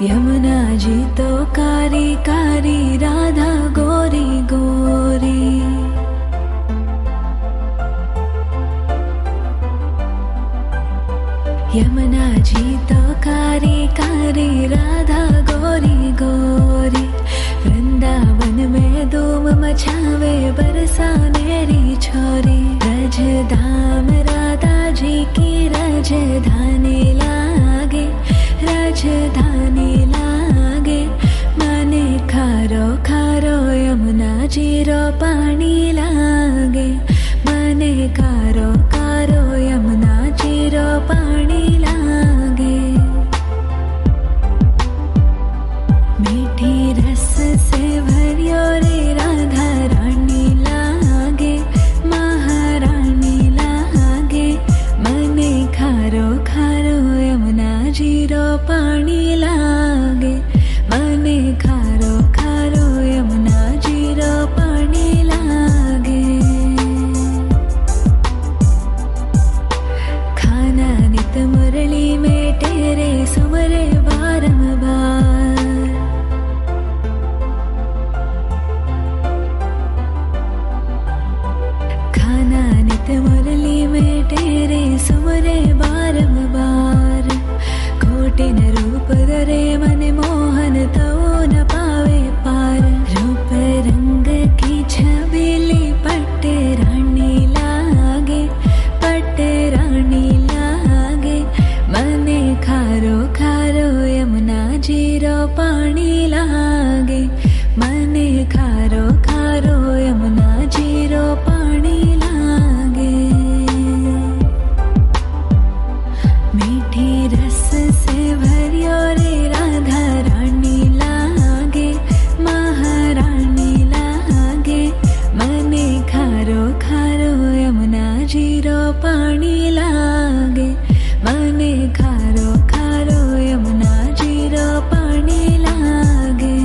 यमुना जी तो कारी कारी, राधा गोरी गोरी। यमुना जी तो कारी कारी, राधा गोरी गोरी। वृंदावन में धूम मचावे, बरसानेरी छोरी। रजधाम राधा जी की राजधानी लागे, राजधानी लागे। मने खारो खारो यमुना जी रो पानी लागे। मने खारो खारो यमुना जी रो पानी लागे। मीठी रस से भरियो रे राधा रानी लागे, महारानी लागे। मने खारो खारो यमुना जी रो पानी लागे। मने खारो खारो यमुना जी रो पानी लागे। खाना नित मुरली में तेरे सुमरे बारंबार। खाना नित मुरली में तेरे सुमरे बारंबार। कोटिन रूप धरे मन मोहन तो न पावे पार। रूप रंग की छबीली पट्ट रानी लागे, पट्ट रानी लागे। मने खारो खारो यमुना जी रो पानी लागे। मने खारो खारो यमुना जी रो पानी लागे। मीठी रस से भरियो रे राधा रानी लागे, महारानी लागे। मने खारो खारो यमुना जी रो पानी लागे। मने खारो खारो यमुना जी रो पानी लागे।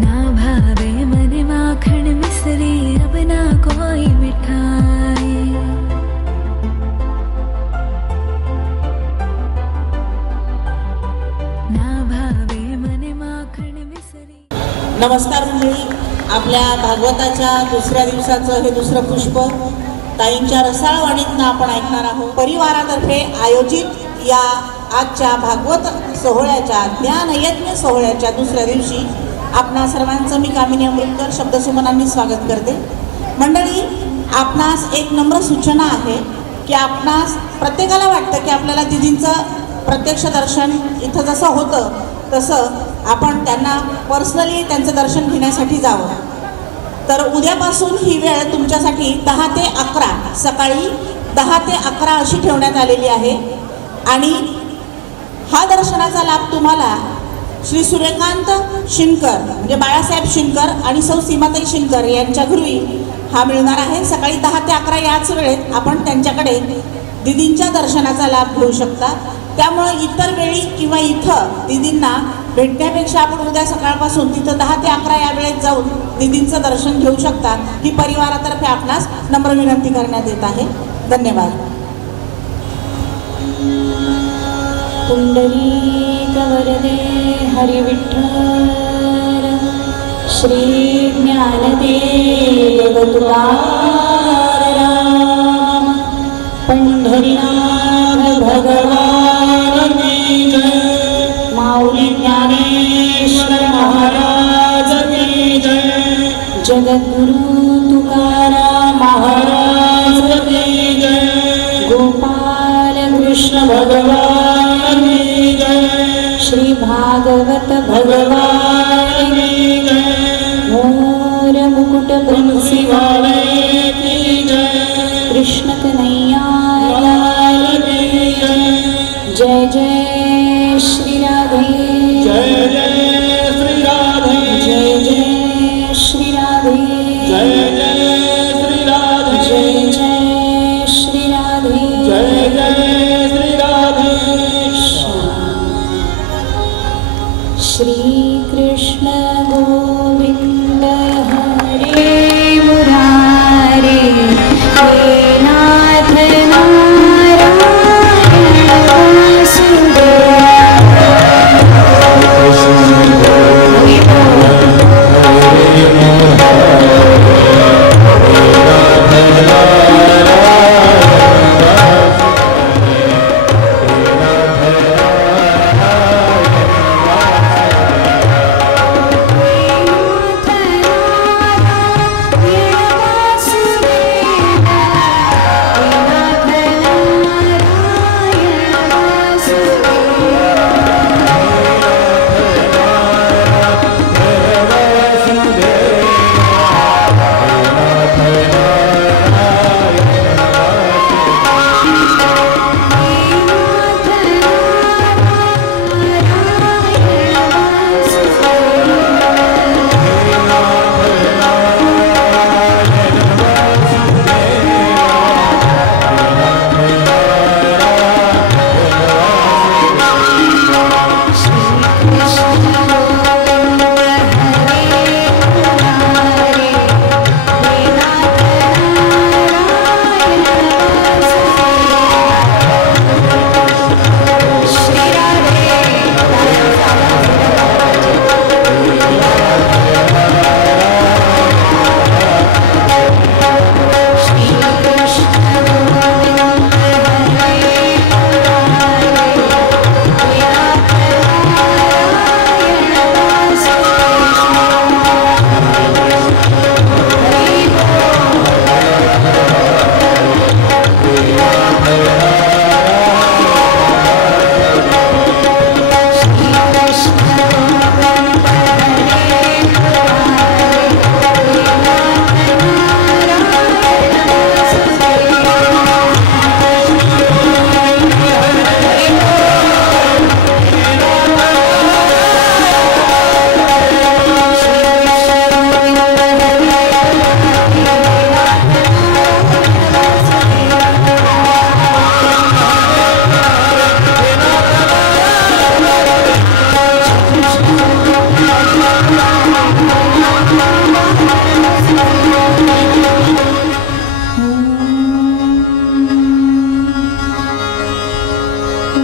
ना भावे मने माखन मिश्री, अब ना कोई मिठाई। ना भावे मने माखन मिश्री। नमस्कार मंडळी, आपल्या भागवताच्या दुसऱ्या दिवसाचं हे दुसरं पुष्प ताईंच्या रसाळवाणीतनं आपण ऐकणार आहोत. परिवारातर्फे आयोजित या आजच्या भागवत सोहळ्याच्या ज्ञानयज्ञ सोहळ्याच्या दुसऱ्या दिवशी आपणा सर्वांचं मी कामिनी अमृतकर शब्दसुमनांनी स्वागत करते. मंडळी, आपणास एक नम्र सूचना आहे की आपणास प्रत्येकाला वाटतं की आपल्याला दिदींचं प्रत्यक्ष दर्शन इथं जसं होतं तसं आपण त्यांना पर्सनली त्यांचं दर्शन घेण्यासाठी जावं. तर उद्यापासून ही वेळ तुमच्यासाठी 10 ते 11 सकाळी 10 ते 11 अशी ठेवण्यात आलेली आहे. आणि हा दर्शनाचा लाभ तुम्हाला श्री सूर्यकांत शिनकर म्हणजे बाळासाहेब शिनकर आणि सौ सीमाताई शिनकर यांच्या घरी हा मिळणार आहे. सकाळी 10 ते 11 याच वेळेत आपण त्यांच्याकडे दिदींच्या दर्शनाचा लाभ घेऊ शकता. त्यामुळे इतर वेळी किंवा इथं दिदींना भेटण्यापेक्षा आपण उद्या सकाळपासून तिथं 10 ते 11 या वेळेत जाऊन दिदींचं दर्शन घेऊ शकता. ही परिवारातर्फे आपणास नम्र विनंती करण्यात येत आहे. धन्यवाद. पुंडलीक वरदे हरि विठ्ठल, श्री ज्ञानदेव तुकाराम, पंढरीनाथ भगवान की जय, माऊली ज्ञानेश्वर महाराज की जय, जगद्गुरु तुकाराम महाराज की जय, गोपाल कृष्ण भगवान की जय, श्री भागवत भगवान की जय, मोर मुकुट बंसी वाले की जय, कृष्ण कन्हैया लाल की जय, जय जय श्री राधे, जय जय श्री राधे, जय जय श्री राधे, जय जय श्री राधे, जय जय श्री राधे, जय जय श्री राधे. श्री कृष्ण गोविंद हरे मुरारे, हे नाथ नारायण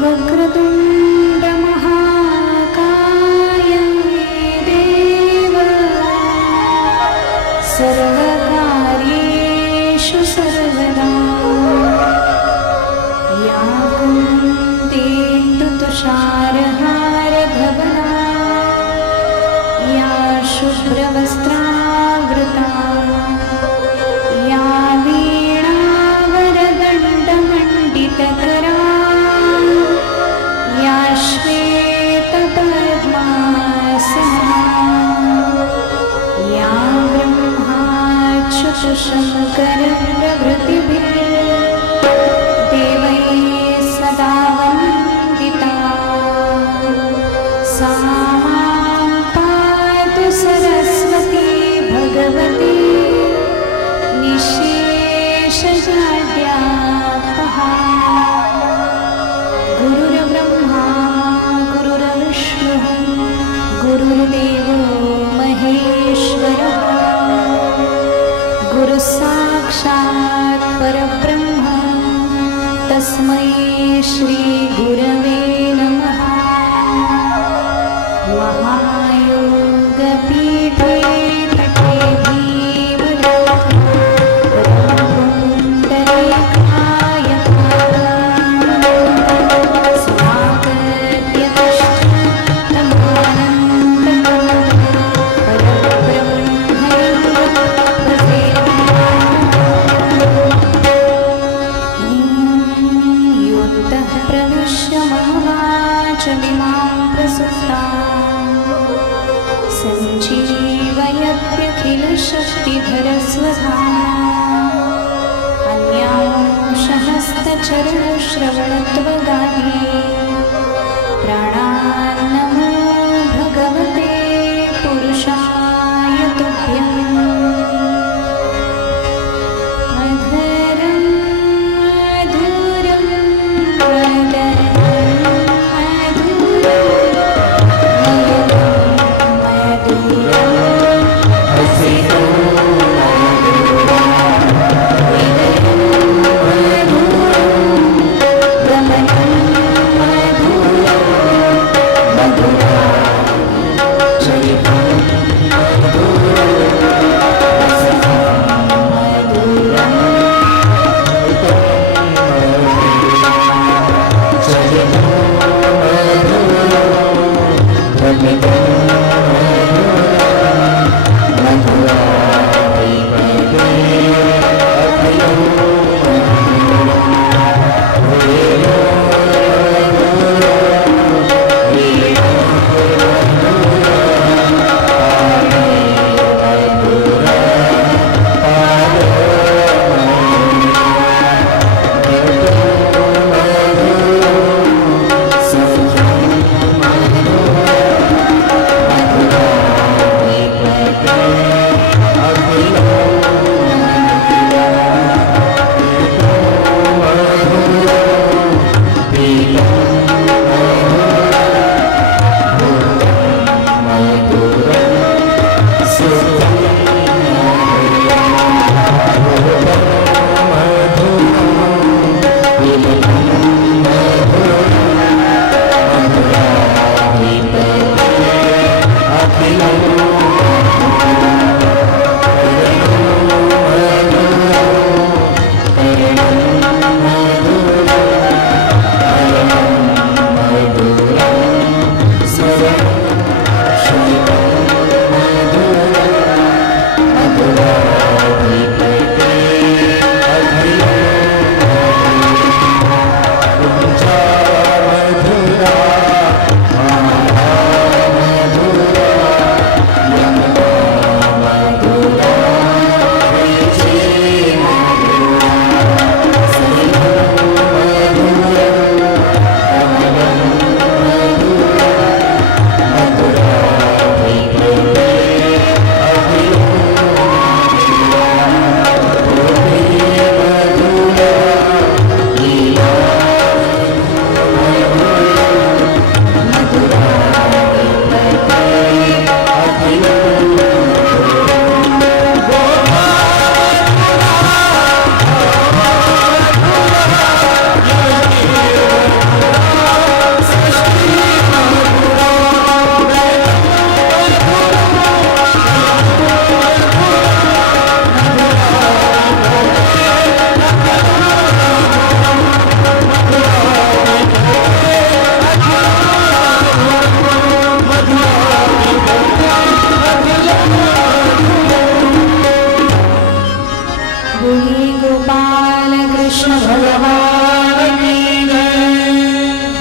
वक्रतुण्ड महाकाय देव सर्वकार्येषु सर्वदा या कुन्ती तुषारहारधवला या शुभ्रवस्त्रावृता या वीणावरदण्डमण्डितकरा या श्वेतपद्मासना या ब्रह्माच्युतशङ्करप्रभृतिभिः देवैः सदा वन्दिता सा मां पातु सरस्वती भगवती निःशेषजाड्यापहा गुरुर्ब्रह्मा गुरुर्विष्णुः गुरुर्देवो महेश्वरः गुरुसाक्षात् परब्रह्म तस्मै श्रीगुरवे नमः महायोगपीठे तटे भीमपुण्डरीकाय स्वागत्य युक्तः प्रविश्य महावाचमिमां प्रसुप्ताम् सञ्जीवयत्यखिलशक्तिधरस्वधाम्ना अन्यांशहस्तचरणश्रवणत्वगादि प्राणान्नमो भगवते पुरुषाय तुभ्यम् अधरं मधुरं वदनं मधुरं हसितं गमनं मधुरं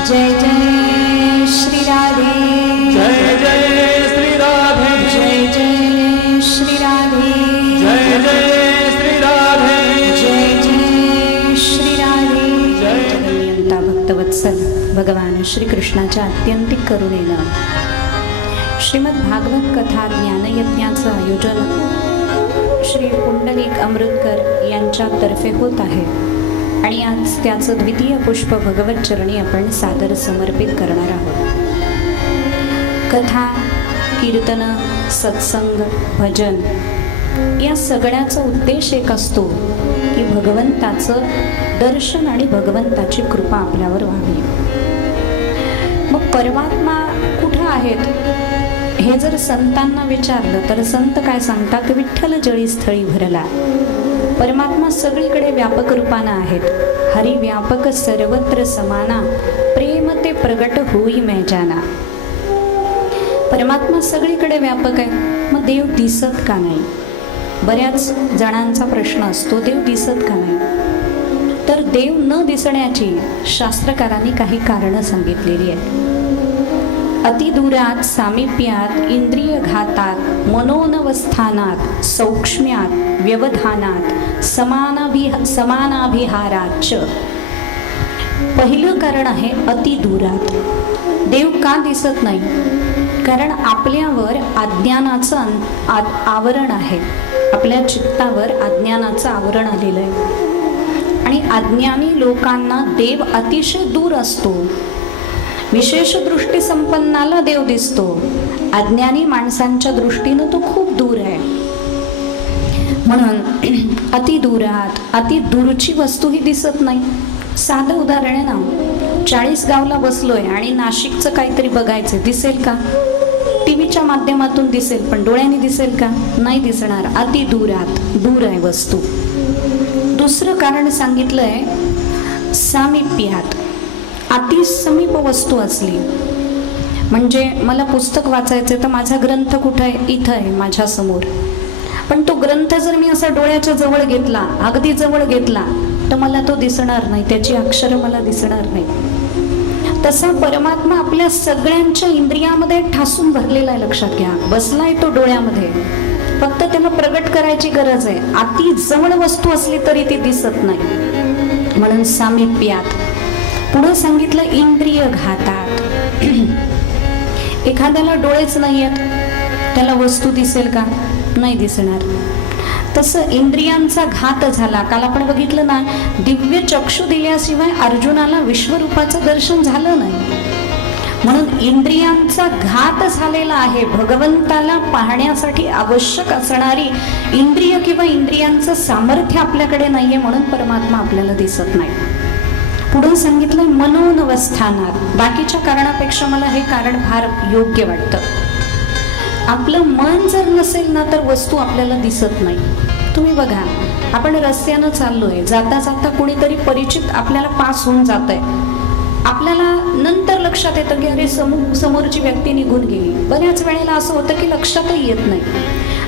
जय जय श्री राधे, जय जय श्री राधे, जय जय श्री राधे, जय जय श्री राधे, जय जय श्री राधे. जय जगन्यंता भक्तवत्सल भगवान श्री कृष्णाच्या अत्यंतिक करुणेनं श्रीमद भागवत कथा ज्ञानयज्ञाचं आयोजन श्री पुंडलिक अमृतकर यांच्यातर्फे होत आहे आणि आज त्याचं द्वितीय पुष्प भगवत चरणी आपण सादर समर्पित करणार आहोत. कथा, कीर्तन, सत्संग, भजन या सगळ्याचा उद्देश एक असतो की भगवंताचं दर्शन आणि भगवंताची कृपा आपल्यावर व्हावी. मग परमात्मा कुठं आहेत हे जर संतांना विचारलं तर संत काय सांगतात, विठ्ठल जळी स्थळी भरला. परमात्मा सगळीकडे व्यापक रूपानं आहेत. हरी व्यापक सर्वत्र समाना, प्रेम ते प्रगट होई मै जाना. परमात्मा सगळीकडे व्यापक आहे, मग देव दिसत का नाही? बऱ्याच जणांचा प्रश्न असतो, देव दिसत का नाही? तर देव न दिसण्याची शास्त्रकारांनी काही कारणं सांगितलेली आहेत. अतिदूरात, सामिप्यात, इंद्रिय घातात, मनोनवस्थानात, सौक्ष्म्यात, व्यवधानात, समानाभिहाराच. पहिलं कारण आहे अतिदूरात. देव का दिसत नाही? कारण आपल्यावर अज्ञानाचं आवरण आहे. आपल्या चित्तावर अज्ञानाचं आवरण आलेलं आहे आणि अज्ञानी लोकांना देव अतिशय दूर असतो. विशेष दृष्टी संपन्नाला देव दिसतो, अज्ञानी माणसांच्या दृष्टीनं तो खूप दूर आहे. म्हणून अतिदूरात, अतिदूरची वस्तू ही दिसत नाही. साधं उदाहरण आहे ना, 40 गावला बसलोय आणि नाशिकचं काहीतरी बघायचं, दिसेल का? टीव्हीच्या माध्यमातून दिसेल, पण डोळ्यांनी दिसेल का? नाही दिसणार. अतिदूरात, दूर आहे वस्तू. दुसरं कारण सांगितलंय सामिप्यात. अति समीप वस्तू असली म्हणजे मला पुस्तक वाचायचं तर माझा ग्रंथ कुठं आहे? इथं आहे माझ्या समोर. पण तो ग्रंथ जर मी असा डोळ्याच्या जवळ घेतला, अगदी जवळ घेतला, तर मला तो दिसणार नाही, त्याची अक्षरं मला दिसणार नाही. तसा परमात्मा आपल्या सगळ्यांच्या इंद्रियामध्ये ठासून भरलेला आहे. लक्षात घ्या, बसलाय तो डोळ्यामध्ये, फक्त त्याला प्रगट करायची गरज आहे. अति जवळ वस्तू असली तरी ती दिसत नाही, म्हणून सामिप्यात. पुढे सांगितलं इंद्रिय घातात. एखाद्याला डोळेच नाही आहेत, त्याला वस्तू दिसेल का? नाही दिसणार. तसं इंद्रियांचा घात झाला. काल आपण बघितलं ना, दिव्य चक्षु दिल्याशिवाय अर्जुनाला विश्वरूपाचं दर्शन झालं नाही. म्हणून इंद्रियांचा घात झालेला आहे. भगवंताला पाहण्यासाठी आवश्यक असणारी इंद्रिय किंवा इंद्रियांचं सामर्थ्य आपल्याकडे नाहीये, म्हणून परमात्मा आपल्याला दिसत नाही. पुढे सांगितलं मनोनवस्थानात. बाकीच्या कारणापेक्षा मला हे कारण फार योग्य वाटतं. आपलं मन जर नसेल ना तर वस्तू आपल्याला दिसत नाही. तुम्ही बघा, आपण रस्त्यानं चाललोय, जाता जाता कोणीतरी परिचित आपल्याला पास होऊन जात आहे. आपल्याला नंतर लक्षात येतं की अरे समोरची व्यक्ती निघून गेली. बऱ्याच वेळेला असं होतं की लक्षातही येत नाही.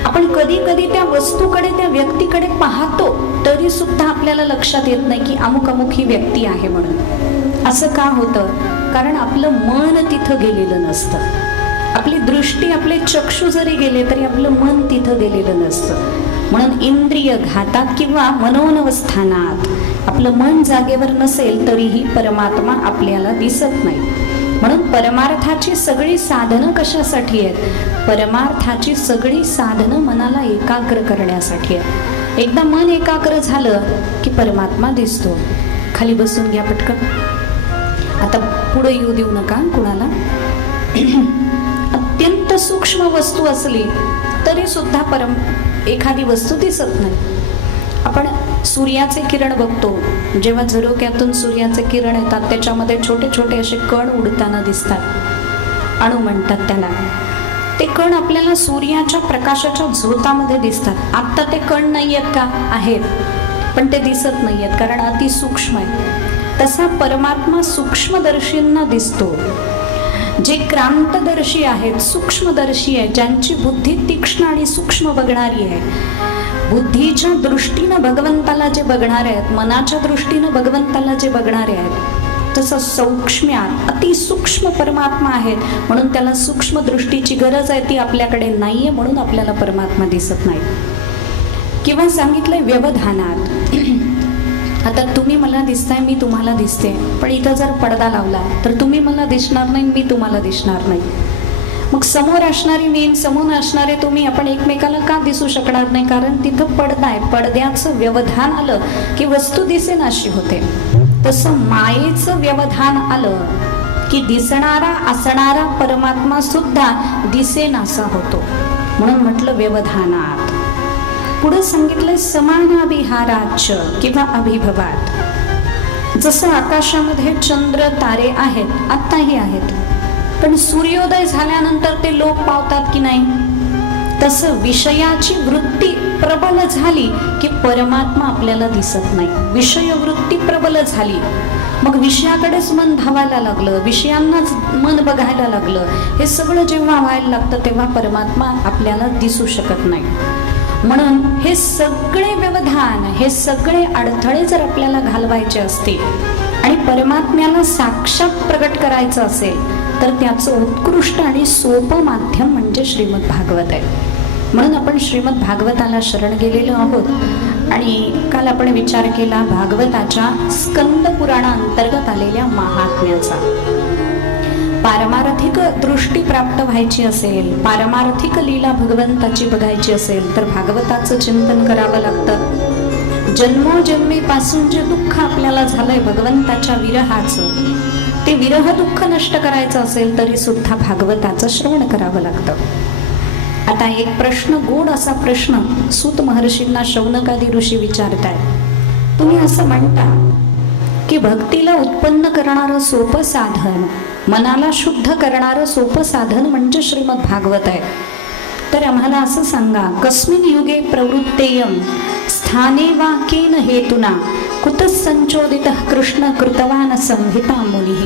आपण कधी कधी त्या वस्तूकडे, त्या व्यक्तीकडे पाहतो तरी सुद्धा आपल्याला लक्षात येत नाही की अमुक अमुक ही व्यक्ती आहे म्हणून. असं का होतं? कारण आपलं मन तिथं गेलेलं नसतं. आपली दृष्टी, आपले चक्षु जरी गेले तरी आपलं मन तिथं गेलेलं नसतं. म्हणून इंद्रिय घातात किंवा मनोनवस्थानात आपलं मन जागेवर नसेल तरीही परमात्मा आपल्याला दिसत नाही. म्हणून परमार्थाची सगळी साधनं कशासाठी आहेत? परमार्थाची सगळी साधनं मनाला एकाग्र करण्यासाठी आहेत. एकदा मन एकाग्र झालं की परमात्मा दिसतो. खाली बसून घ्या पटकन. आता पुढे येऊ देऊ नका कुणाला. अत्यंत सूक्ष्म वस्तू असली तरी सुद्धा एखादी वस्तू दिसत नाही. आपण सूर्याचे किरण बघतो, जेव्हा झरोक्यातून सूर्याचे किरण येतात त्याच्यामध्ये छोटे छोटे असे कण उडताना दिसतात. अणू म्हणतात त्याला. ते कण आपल्याला सूर्याच्या प्रकाशाच्या झोतामध्ये दिसतात. आत्ता ते कण नाही आहेत का? आहेत, पण ते दिसत नाही आहेत कारण अतिसूक्ष्म आहे. तसा परमात्मा सूक्ष्मदर्शींना दिसतो. जे क्रांतदर्शी आहेत, सूक्ष्मदर्शी आहे, ज्यांची बुद्धी तीक्ष्ण आणि सूक्ष्म बघणारी आहे, बुद्धीच्या दृष्टीनं भगवंताला जे बघणारे आहेत, मनाच्या दृष्टीनं भगवंताला जे बघणारे आहेत, तसं सौक्ष्म्यात अतिसूक्ष्म परमात्मा आहेत, म्हणून त्याला सूक्ष्म दृष्टीची गरज आहे, ती आपल्याकडे नाहीये, म्हणून आपल्याला परमात्मा दिसत नाही. किंवा सांगितलंय व्यवधानात, आता तुम्ही मला दिसताय, मी तुम्हाला दिसते, पण इथं जर पडदा लावला तर तुम्ही मला दिसणार नाही, मी तुम्हाला दिसणार नाही. मग समोर असणारी मी, समोर असणारे तुम्ही, आपण एकमेकाला का दिसू शकणार नाही? कारण तिथं पडदा आहे. पडद्याचं व्यवधान आलं की वस्तू दिसेनाशी होते. तसं मायेचं व्यवधान आलं की दिसणारा असणारा परमात्मा सुद्धा दिसेनासा होतो, म्हणून म्हटलं व्यवधानात. पुढे सांगितलंय समानाभिहाराच किंवा अभिभवात. जसं आकाशामध्ये चंद्र तारे आहेत, आत्ताही आहेत, पण सूर्योदय झाल्यानंतर ते लोप पावतात की नाही, तसं विषयाची वृत्ती प्रबल झाली की परमात्मा आपल्याला दिसत नाही. विषय वृत्ती प्रबल झाली, मग विषयाकडेच मन धावायला लागलं, विषयांनाच मन बघायला लागलं, हे सगळं जेव्हा व्हायला लागतं तेव्हा परमात्मा आपल्याला दिसू शकत नाही. म्हणून हे सगळे व्यवधान, हे सगळे अडथळे जर आपल्याला घालवायचे असतील आणि परमात्म्याला साक्षात प्रगट करायचं असेल तर त्याचं उत्कृष्ट आणि सोपं माध्यम म्हणजे श्रीमद भागवत आहे. म्हणून आपण श्रीमद भागवताला शरण गेलेलो आहोत. आणि काल आपण विचार केला भागवताच्या स्कंद पुराणाअंतर्गत आलेल्या महात्म्याचा. पारमार्थिक दृष्टी प्राप्त व्हायची असेल, पारमार्थिक लीला भगवंताची बघायची असेल तर भागवताचं चिंतन करावं लागतं. जन्मोजन्मीपासून जे दुःख आपल्याला झालंय भगवंताच्या विरहाचं, ते विरह दुःख नष्ट करायचं असेल तरी सुद्धा भागवताचं श्रवण करावं लागतं. आता एक प्रश्न, गोड असा प्रश्न सूत महर्षींना शौनकादी ऋषी विचारतायत. तुम्ही असं म्हणता की भक्तीला उत्पन्न करणारं सोपं साधन, मनाला शुद्ध करणारं सोपं साधन म्हणजे श्रीमद भागवत आहे. तर आम्हाला असं सांगा, कस्मिन युगे प्रवृत्तेयम स्थाने वा केन हेतुना कुतः संचोदितः कृष्ण कृतवान संहिता मुनिः.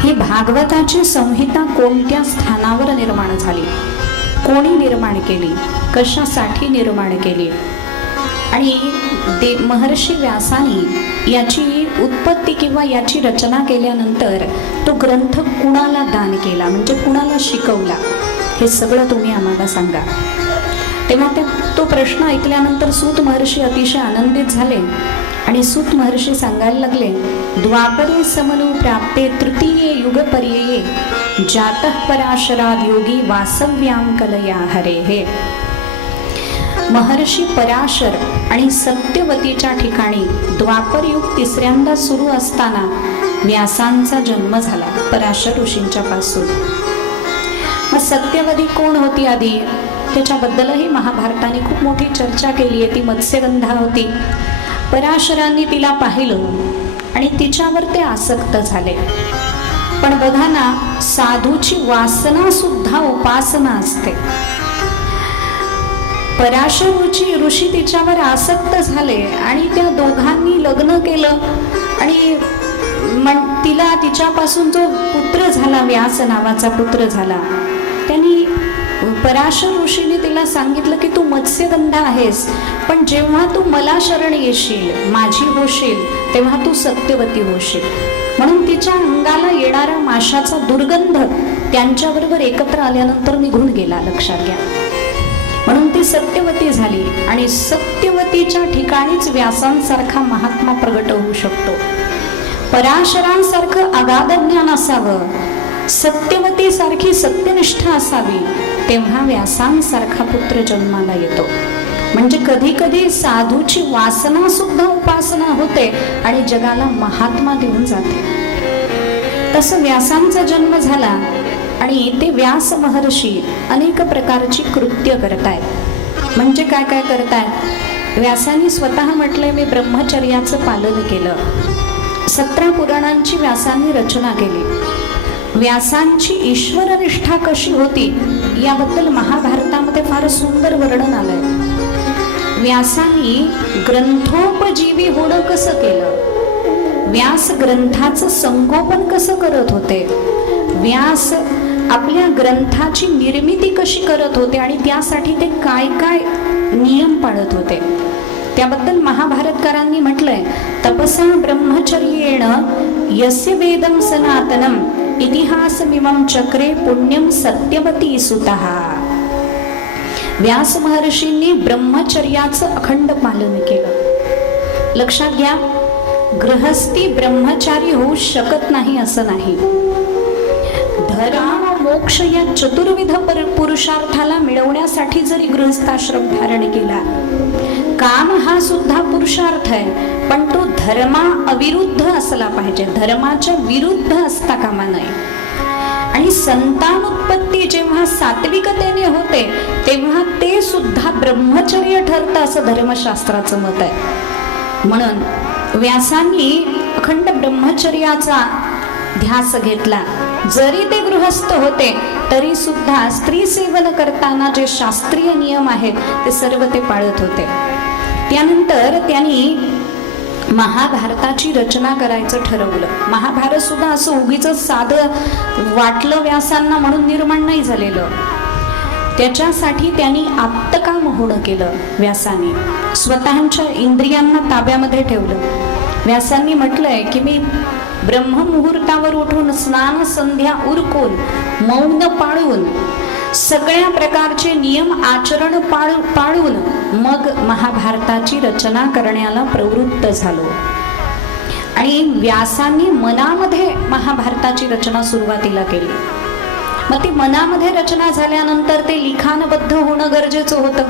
ही भागवताची संहिता कोणत्या स्थानावर निर्माण झाली, कोणी निर्माण केली, कशासाठी निर्माण केली, आणि महर्षी व्यासानी याची उत्पत्ती किंवा याची रचना केल्यानंतर तो ग्रंथ कुणाला दान केला, म्हणजे कुणाला शिकवला, हे सगळं तुम्ही आम्हाला सांगा. तेव्हा तो प्रश्न ऐकल्यानंतर सूत महर्षी अतिशय आनंदित झाले आणि सूत महर्षी सांगायला लागले, द्वापरे समनु प्राप्ते तृतीये युगपर्यये जातः पराशराद योगी वासव्याम कलया हरेः. महर्षी पराशर आणि सत्यवतीच्या ठिकाणी द्वापर युग तिसऱ्यांदा सुरू असताना व्यासांचा जन्म झाला पराशर ऋषींच्या पासून. मग सत्यवती कोण होती आधी, त्याच्याबद्दलही महाभारताने खूप मोठी चर्चा केली आहे. ती मत्स्यगंधा होती. पराशरांनी तिला पाहिलं आणि तिच्यावर ते आसक्त झाले. पण बघा ना, साधूची वासना सुद्धा उपासना असते. पराशर ऋषी तिच्यावर आसक्त झाले आणि त्या दोघांनी लग्न केलं आणि तिला तिच्यापासून जो पुत्र झाला, व्यास नावाचा पुत्र झाला, त्यांनी पराशर ऋषीने तिला सांगितलं की तू मत्स्यगंधा आहेस, पण जेव्हा तू मला शरण येशील, माझी होशील, तेव्हा तू सत्यवती होशील. म्हणून तिच्या अंगाला येणारा माशाचा दुर्गंध त्यांच्याबरोबर एकत्र आल्यानंतर निघून गेला, लक्षात घ्या. म्हणून ती सत्यवती झाली आणि सत्यवतीच्या ठिकाणीच व्यासांसारखा महात्मा प्रगट होऊ शकतो. पराशरांसारखं अगाध ज्ञान असावं, सत्यवतीसारखी सत्यनिष्ठा असावी, तेव्हा व्यासांसारखा पुत्र जन्माला येतो. म्हणजे कधी कधी साधूची वासना सुद्धा उपासना होते आणि जगाला महात्मा देऊन जाते. तसं व्यासांचा जन्म झाला आणि ते व्यास महर्षी अनेक प्रकारची कृत्य करतायत. म्हणजे काय काय करतायत? व्यासांनी स्वतः म्हटलंय, मी ब्रह्मचर्याचं पालन केलं. 17 पुराणांची व्यासांनी रचना केली. व्यासांची ईश्वरनिष्ठा कशी होती याबद्दल महाभारतामध्ये फार सुंदर वर्णन आलंय. व्यासांनी ग्रंथोपजीवी होणं कसं केलं, व्यास ग्रंथाचं संगोपन कसं करत होते, व्यास आपल्या ग्रंथाची निर्मिती कशी करत होते आणि त्यासाठी ते काय काय नियम पाळत होते, त्याबद्दल महाभारतकारांनी म्हटलंय, तपसा ब्रह्मचर्येण यस्य वेदं सनातनम इतिहासमिमं चक्रे पुण्यम सत्यवती सुतः. व्यास महर्षींनी ब्रह्मचर्याचं अखंड पालन केलं. लक्षात घ्या, गृहस्थी ब्रह्मचारी होऊ शकत नाही असं नाही. धर्म मोक्ष या चतुर्विध पुरुषार्थाला मिळवण्यासाठी जरी गृहस्थाश्रम धारण केला, काम हा सुद्धा पुरुषार्थ आहे, पण तो धर्मा अविरुद्ध असला पाहिजे, धर्माच्या विरुद्ध असता कामा नये. आणि संतानोत्पत्ती जेव्हा सात्विकतेने होते तेव्हा ते सुद्धा ब्रह्मचर्य ठरतं असं धर्मशास्त्राचं मत आहे. म्हणून व्यासांनी अखंड ब्रह्मचर्याचा ध्यास घेतला. जरी ते गृहस्थ होते तरी सुद्धा स्त्री सेवन करताना जे शास्त्रीय नियम आहेत ते सर्व ते पाळत होते. त्यानंतर त्यांनी महाभारताची रचना करायचं ठरवलं. महाभारत सुद्धा असं उगीच साधं वाटलं व्यासांना म्हणून निर्माण नाही झालेलं. त्याच्यासाठी त्यांनी आप्तकाम होणं केलं. व्यासांनी स्वतःच्या इंद्रियांना ताब्यामध्ये ठेवलं. व्यासांनी म्हटलंय की मी ब्रह्ममुहूर्तावर उठून स्नान संध्या उरकून मौन पाळून सगळ्या प्रकारचे नियम आचरण पाळून मग महाभारताची रचना करण्याला प्रवृत्त झालो. आणि व्यासांनी मनामध्ये महाभारताची रचना सुरुवातीला केली. मग ती मनामध्ये रचना झाल्यानंतर ते लिखाणबद्ध होणं गरजेचं होतं.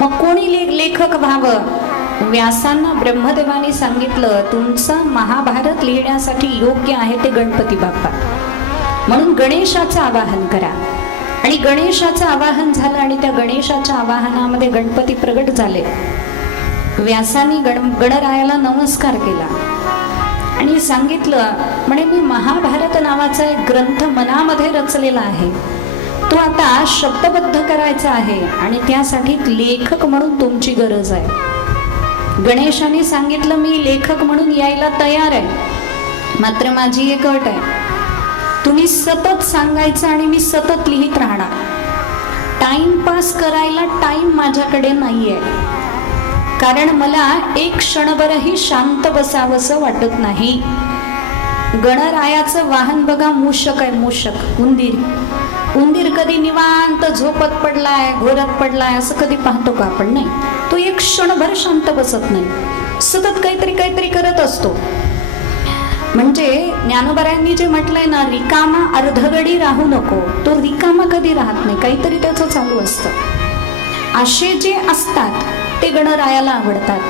मग कोणी लेखक व्हावं? व्यासांना ब्रह्मदेवानी सांगितलं, तुमचं महाभारत लिहिण्यासाठी योग्य आहे ते गणपती बाप्पा, म्हणून गणेशाचं आवाहन करा. आणि गणेशाचं आवाहन झालं आणि त्या गणेशाच्या आवाहनामध्ये गणपती प्रगट झाले. व्यासांनी गणरायाला नमस्कार केला आणि सांगितलं, म्हणे मी महाभारत नावाचा एक ग्रंथ मनामध्ये रचलेला आहे, तो आता शब्दबद्ध करायचा आहे आणि त्यासाठी लेखक म्हणून तुमची गरज आहे. गणेशाने सांगितलं, मी लेखक म्हणून यायला तयार आहे, मात्र माझी एक अट आहे, तुम्ही सतत सांगायचं आणि मी सतत लिहित राहणार. टाइमपास करायला टाइम माझ्याकडे नाहीये, कारण मला एक क्षणभरही शांत बसावंसं वाटत नाही. गणरायाचं वाहन बघा, मूषक आहे, मूषक, उंदीर. उंदीर कधी निवांत झोपत पडलाय, घोरत पडलाय असं कधी पाहतो का आपण? नाही. तो एक क्षणभर शांत बसत नाही, सतत काहीतरी करत असतो. म्हणजे ज्ञानोबरायांनी जे म्हटलंय ना, रिकामा अर्धगडी राहू नको, तो रिकामा कधी राहत नाही, काहीतरी त्याचं चालू असतं. असे जे असतात ते गणरायाला आवडतात,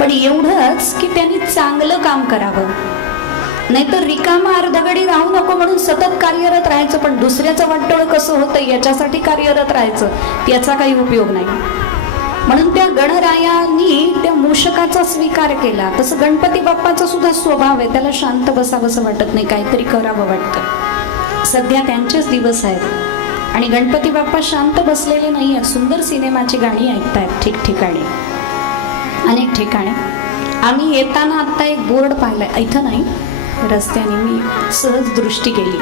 पण एवढंच की त्यांनी चांगलं काम करावं. नाहीतर रिकामा अर्धगडी राहू नको म्हणून सतत कार्यरत राहायचं, पण दुसऱ्याचं वाटोळं कसं होतं याच्यासाठी कार्यरत राहायचं, त्याचा काही उपयोग नाही. म्हणून त्या गणरायांनी त्या मूषकाचा स्वीकार केला. तसं गणपती बाप्पाचा सुद्धा स्वभाव आहे, त्याला शांत बसावंसं वाटत नाही, काहीतरी करावं वाटतं. सध्या त्यांचेच दिवस आहेत आणि गणपती बाप्पा शांत बसलेले नाही आहेत. सुंदर सिनेमाची गाणी ऐकतायत ठिकठिकाणी, अनेक ठिकाणी. आम्ही येताना आत्ता एक बोर्ड पाहिलाय, इथं नाही, रस्त्याने मी सहज दृष्टी केली,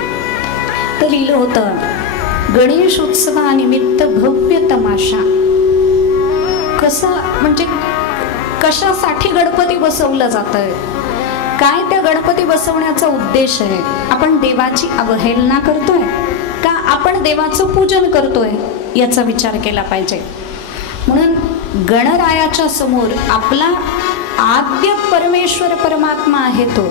तर लिहिलं होतं, गणेश उत्सवानिमित्त भव्य तमाशा. कसं म्हणजे कशासाठी गणपती बसवलं जातंय, काय त्या गणपती बसवण्याचा उद्देश आहे? आपण देवाची अवहेलना करतोय का आपण देवाचं पूजन करतोय याचा विचार केला पाहिजे. म्हणून गणरायाच्या समोर आपला आद्य परमेश्वर परमात्मा आहे, तो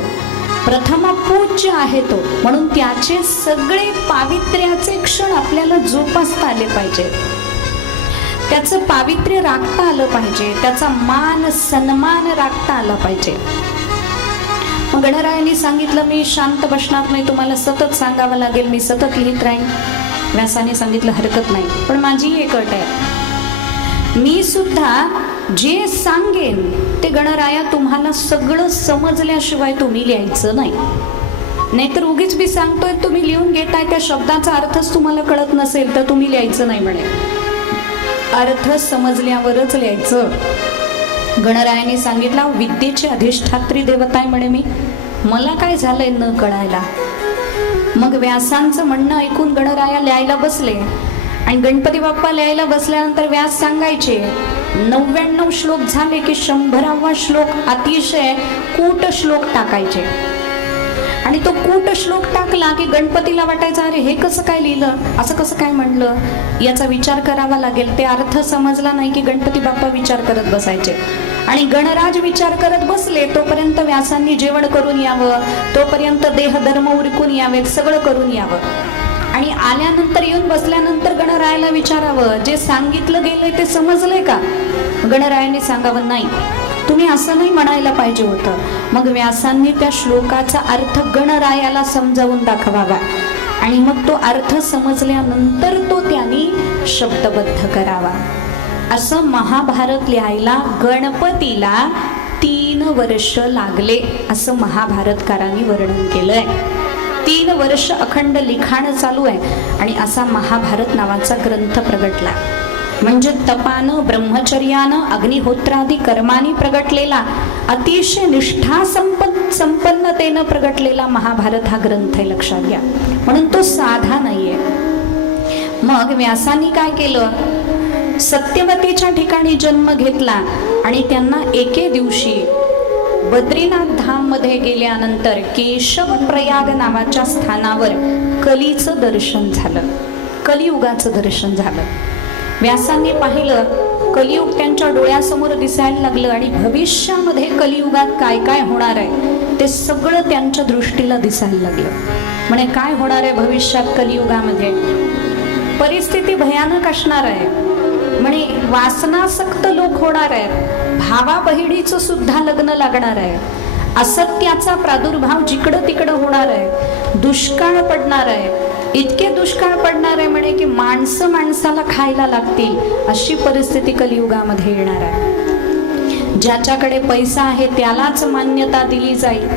प्रथम पूज्य आहे तो, म्हणून त्याचे सगळे पावित्र्याचे क्षण आपल्याला जोपासता आले पाहिजेत, त्याचं पावित्र्य राखता आलं पाहिजे, त्याचा मान सन्मान राखता आला पाहिजे. मग गणरायांनी सांगितलं, मी शांत बसणार नाही, तुम्हाला सतत सांगावं लागेल, मी सतत लिहित राहीन. व्यासाने सांगितलं, हरकत नाही, पण माझी एक अट आहे, मी सुद्धा जे सांगेन ते गणराया तुम्हाला सगळं समजल्याशिवाय तुम्ही लिहायचं नाही. नाहीतर उगीच मी सांगतोय, तुम्ही लिहून घेताय, त्या शब्दाचा अर्थच तुम्हाला कळत नसेल तर तुम्ही लिहायचं नाही म्हणे, अर्थ समजल्यावरच लिहायचं. गणरायाने सांगितलं, विद्येची अधिष्ठात्री देवता आहे म्हणे मी, मला काय झालंय न कळायला. मग व्यासांचं म्हणणं ऐकून गणराया लिहायला बसले आणि गणपती बाप्पा लिहायला बसल्यानंतर व्यास सांगायचे, 99 श्लोक झाले की 100वा श्लोक अतिशय कूट श्लोक टाकायचे. आणि तो कूट श्लोक टाकला की गणपतीला वाटायचं अरे हे कसं काय लिहिलं, असं कसं काय म्हणलं, याचा विचार करावा लागेल. ते अर्थ समजला नाही की गणपती बाप्पा विचार करत बसायचे आणि गणराज विचार करत बसले. तोपर्यंत व्यासांनी जेवण करून यावं, तोपर्यंत देहधर्म उरकून यावे, सगळं करून यावं. आणि आल्यानंतर येऊन बसल्यानंतर गणरायाला विचारावं जे सांगितलं गेलंय ते समजलंय का. गणरायाने सांगावं नाही, तुम्ही असं नाही म्हणायला पाहिजे होतं. मग व्यासांनी त्या श्लोकाचा अर्थ गणरायाला समजावून दाखवावा आणि मग तो अर्थ समजल्यानंतर तो त्यांनी शब्दबद्ध करावा. असं महाभारत लिहायला गणपतीला 3 वर्ष लागले असं महाभारतकारांनी वर्णन केलंय. 3 वर्ष अखंड लिखाण चालू आहे आणि असा महाभारत नावाचा ग्रंथ प्रगटला. म्हणजे तपानं, ब्रह्मचर्यानं, अग्निहोत्रादी कर्मानी प्रगटलेला, अतिशय निष्ठा संपन्नतेनं प्रगटलेला महाभारत हा ग्रंथ आहे, लक्षात घ्या. म्हणून तो साधा नाहीये. मग व्यासांनी काय केलं, सत्यवतीच्या ठिकाणी जन्म घेतला आणि त्यांना एके दिवशी बद्रीनाथ धाम मध्ये गेल्यानंतर केशव प्रयाग नावाच्या स्थानावर कलीचं दर्शन झालं, कलियुगाचं दर्शन झालं. व्यासांनी पाहिलं कलियुग त्यांच्या डोळ्यासमोर दिसायला लागलं आणि भविष्यामध्ये कलियुगात काय काय होणार आहे ते सगळं त्यांच्या दृष्टीला दिसायला लागलं. म्हणे काय होणार आहे भविष्यात कलियुगामध्ये, परिस्थिती भयानक असणार आहे. म्हणे वासनासक्त लोक होणार आहेत, भावा बहिणीचं सुद्धा लग्न लागणार आहे, असत्याचा प्रादुर्भाव जिकडं तिकडं होणार आहे, दुष्काळ पडणार आहे, इतके दुष्काळ पडणार आहे म्हणे की माणसं माणसाला खायला लागतील, अशी परिस्थिती कलियुगामध्ये येणार आहे. ज्याच्याकडे पैसा आहे त्यालाच मान्यता दिली जाईल,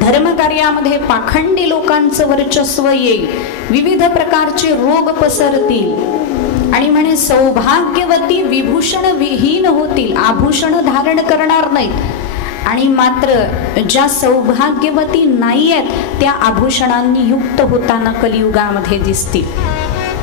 धर्मकार्यामध्ये पाखंडी लोकांचं वर्चस्व येईल, विविध प्रकारचे रोग पसरतील आणि म्हणे सौभाग्यवती विभूषण विहीन होतील, आभूषण धारण करणार नाहीत आणि मात्र ज्या सौभाग्यवती नाही आहेत त्या आभूषणांनी युक्त होताना कलियुगामध्ये दिसतील.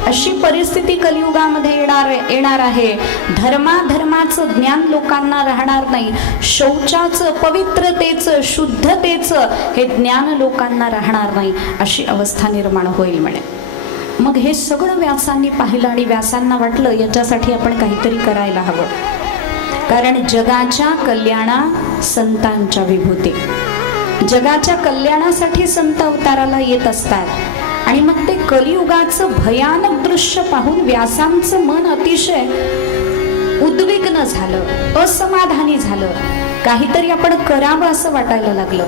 अशी परिस्थिती कलियुगामध्ये येणार आहे. धर्माचं ज्ञान लोकांना राहणार नाही, शौचाचं, पवित्रतेचं, शुद्धतेचं हे ज्ञान लोकांना राहणार नाही, अशी अवस्था निर्माण होईल म्हणे. मग हे सगळं व्यासांनी पाहिलं आणि व्यासांना वाटलं याच्यासाठी आपण काहीतरी करायला हवं, कारण जगाच्या कल्याणा संतांच्या विभूती, जगाच्या कल्याणासाठी संत अवताराला येत असतात आणि मग ते कलियुगाचं भयानक दृश्य पाहून व्यासांचं मन अतिशय उद्विग्न झालं, असमाधानी झालं, काहीतरी आपण करावं असं वाटायला लागलं.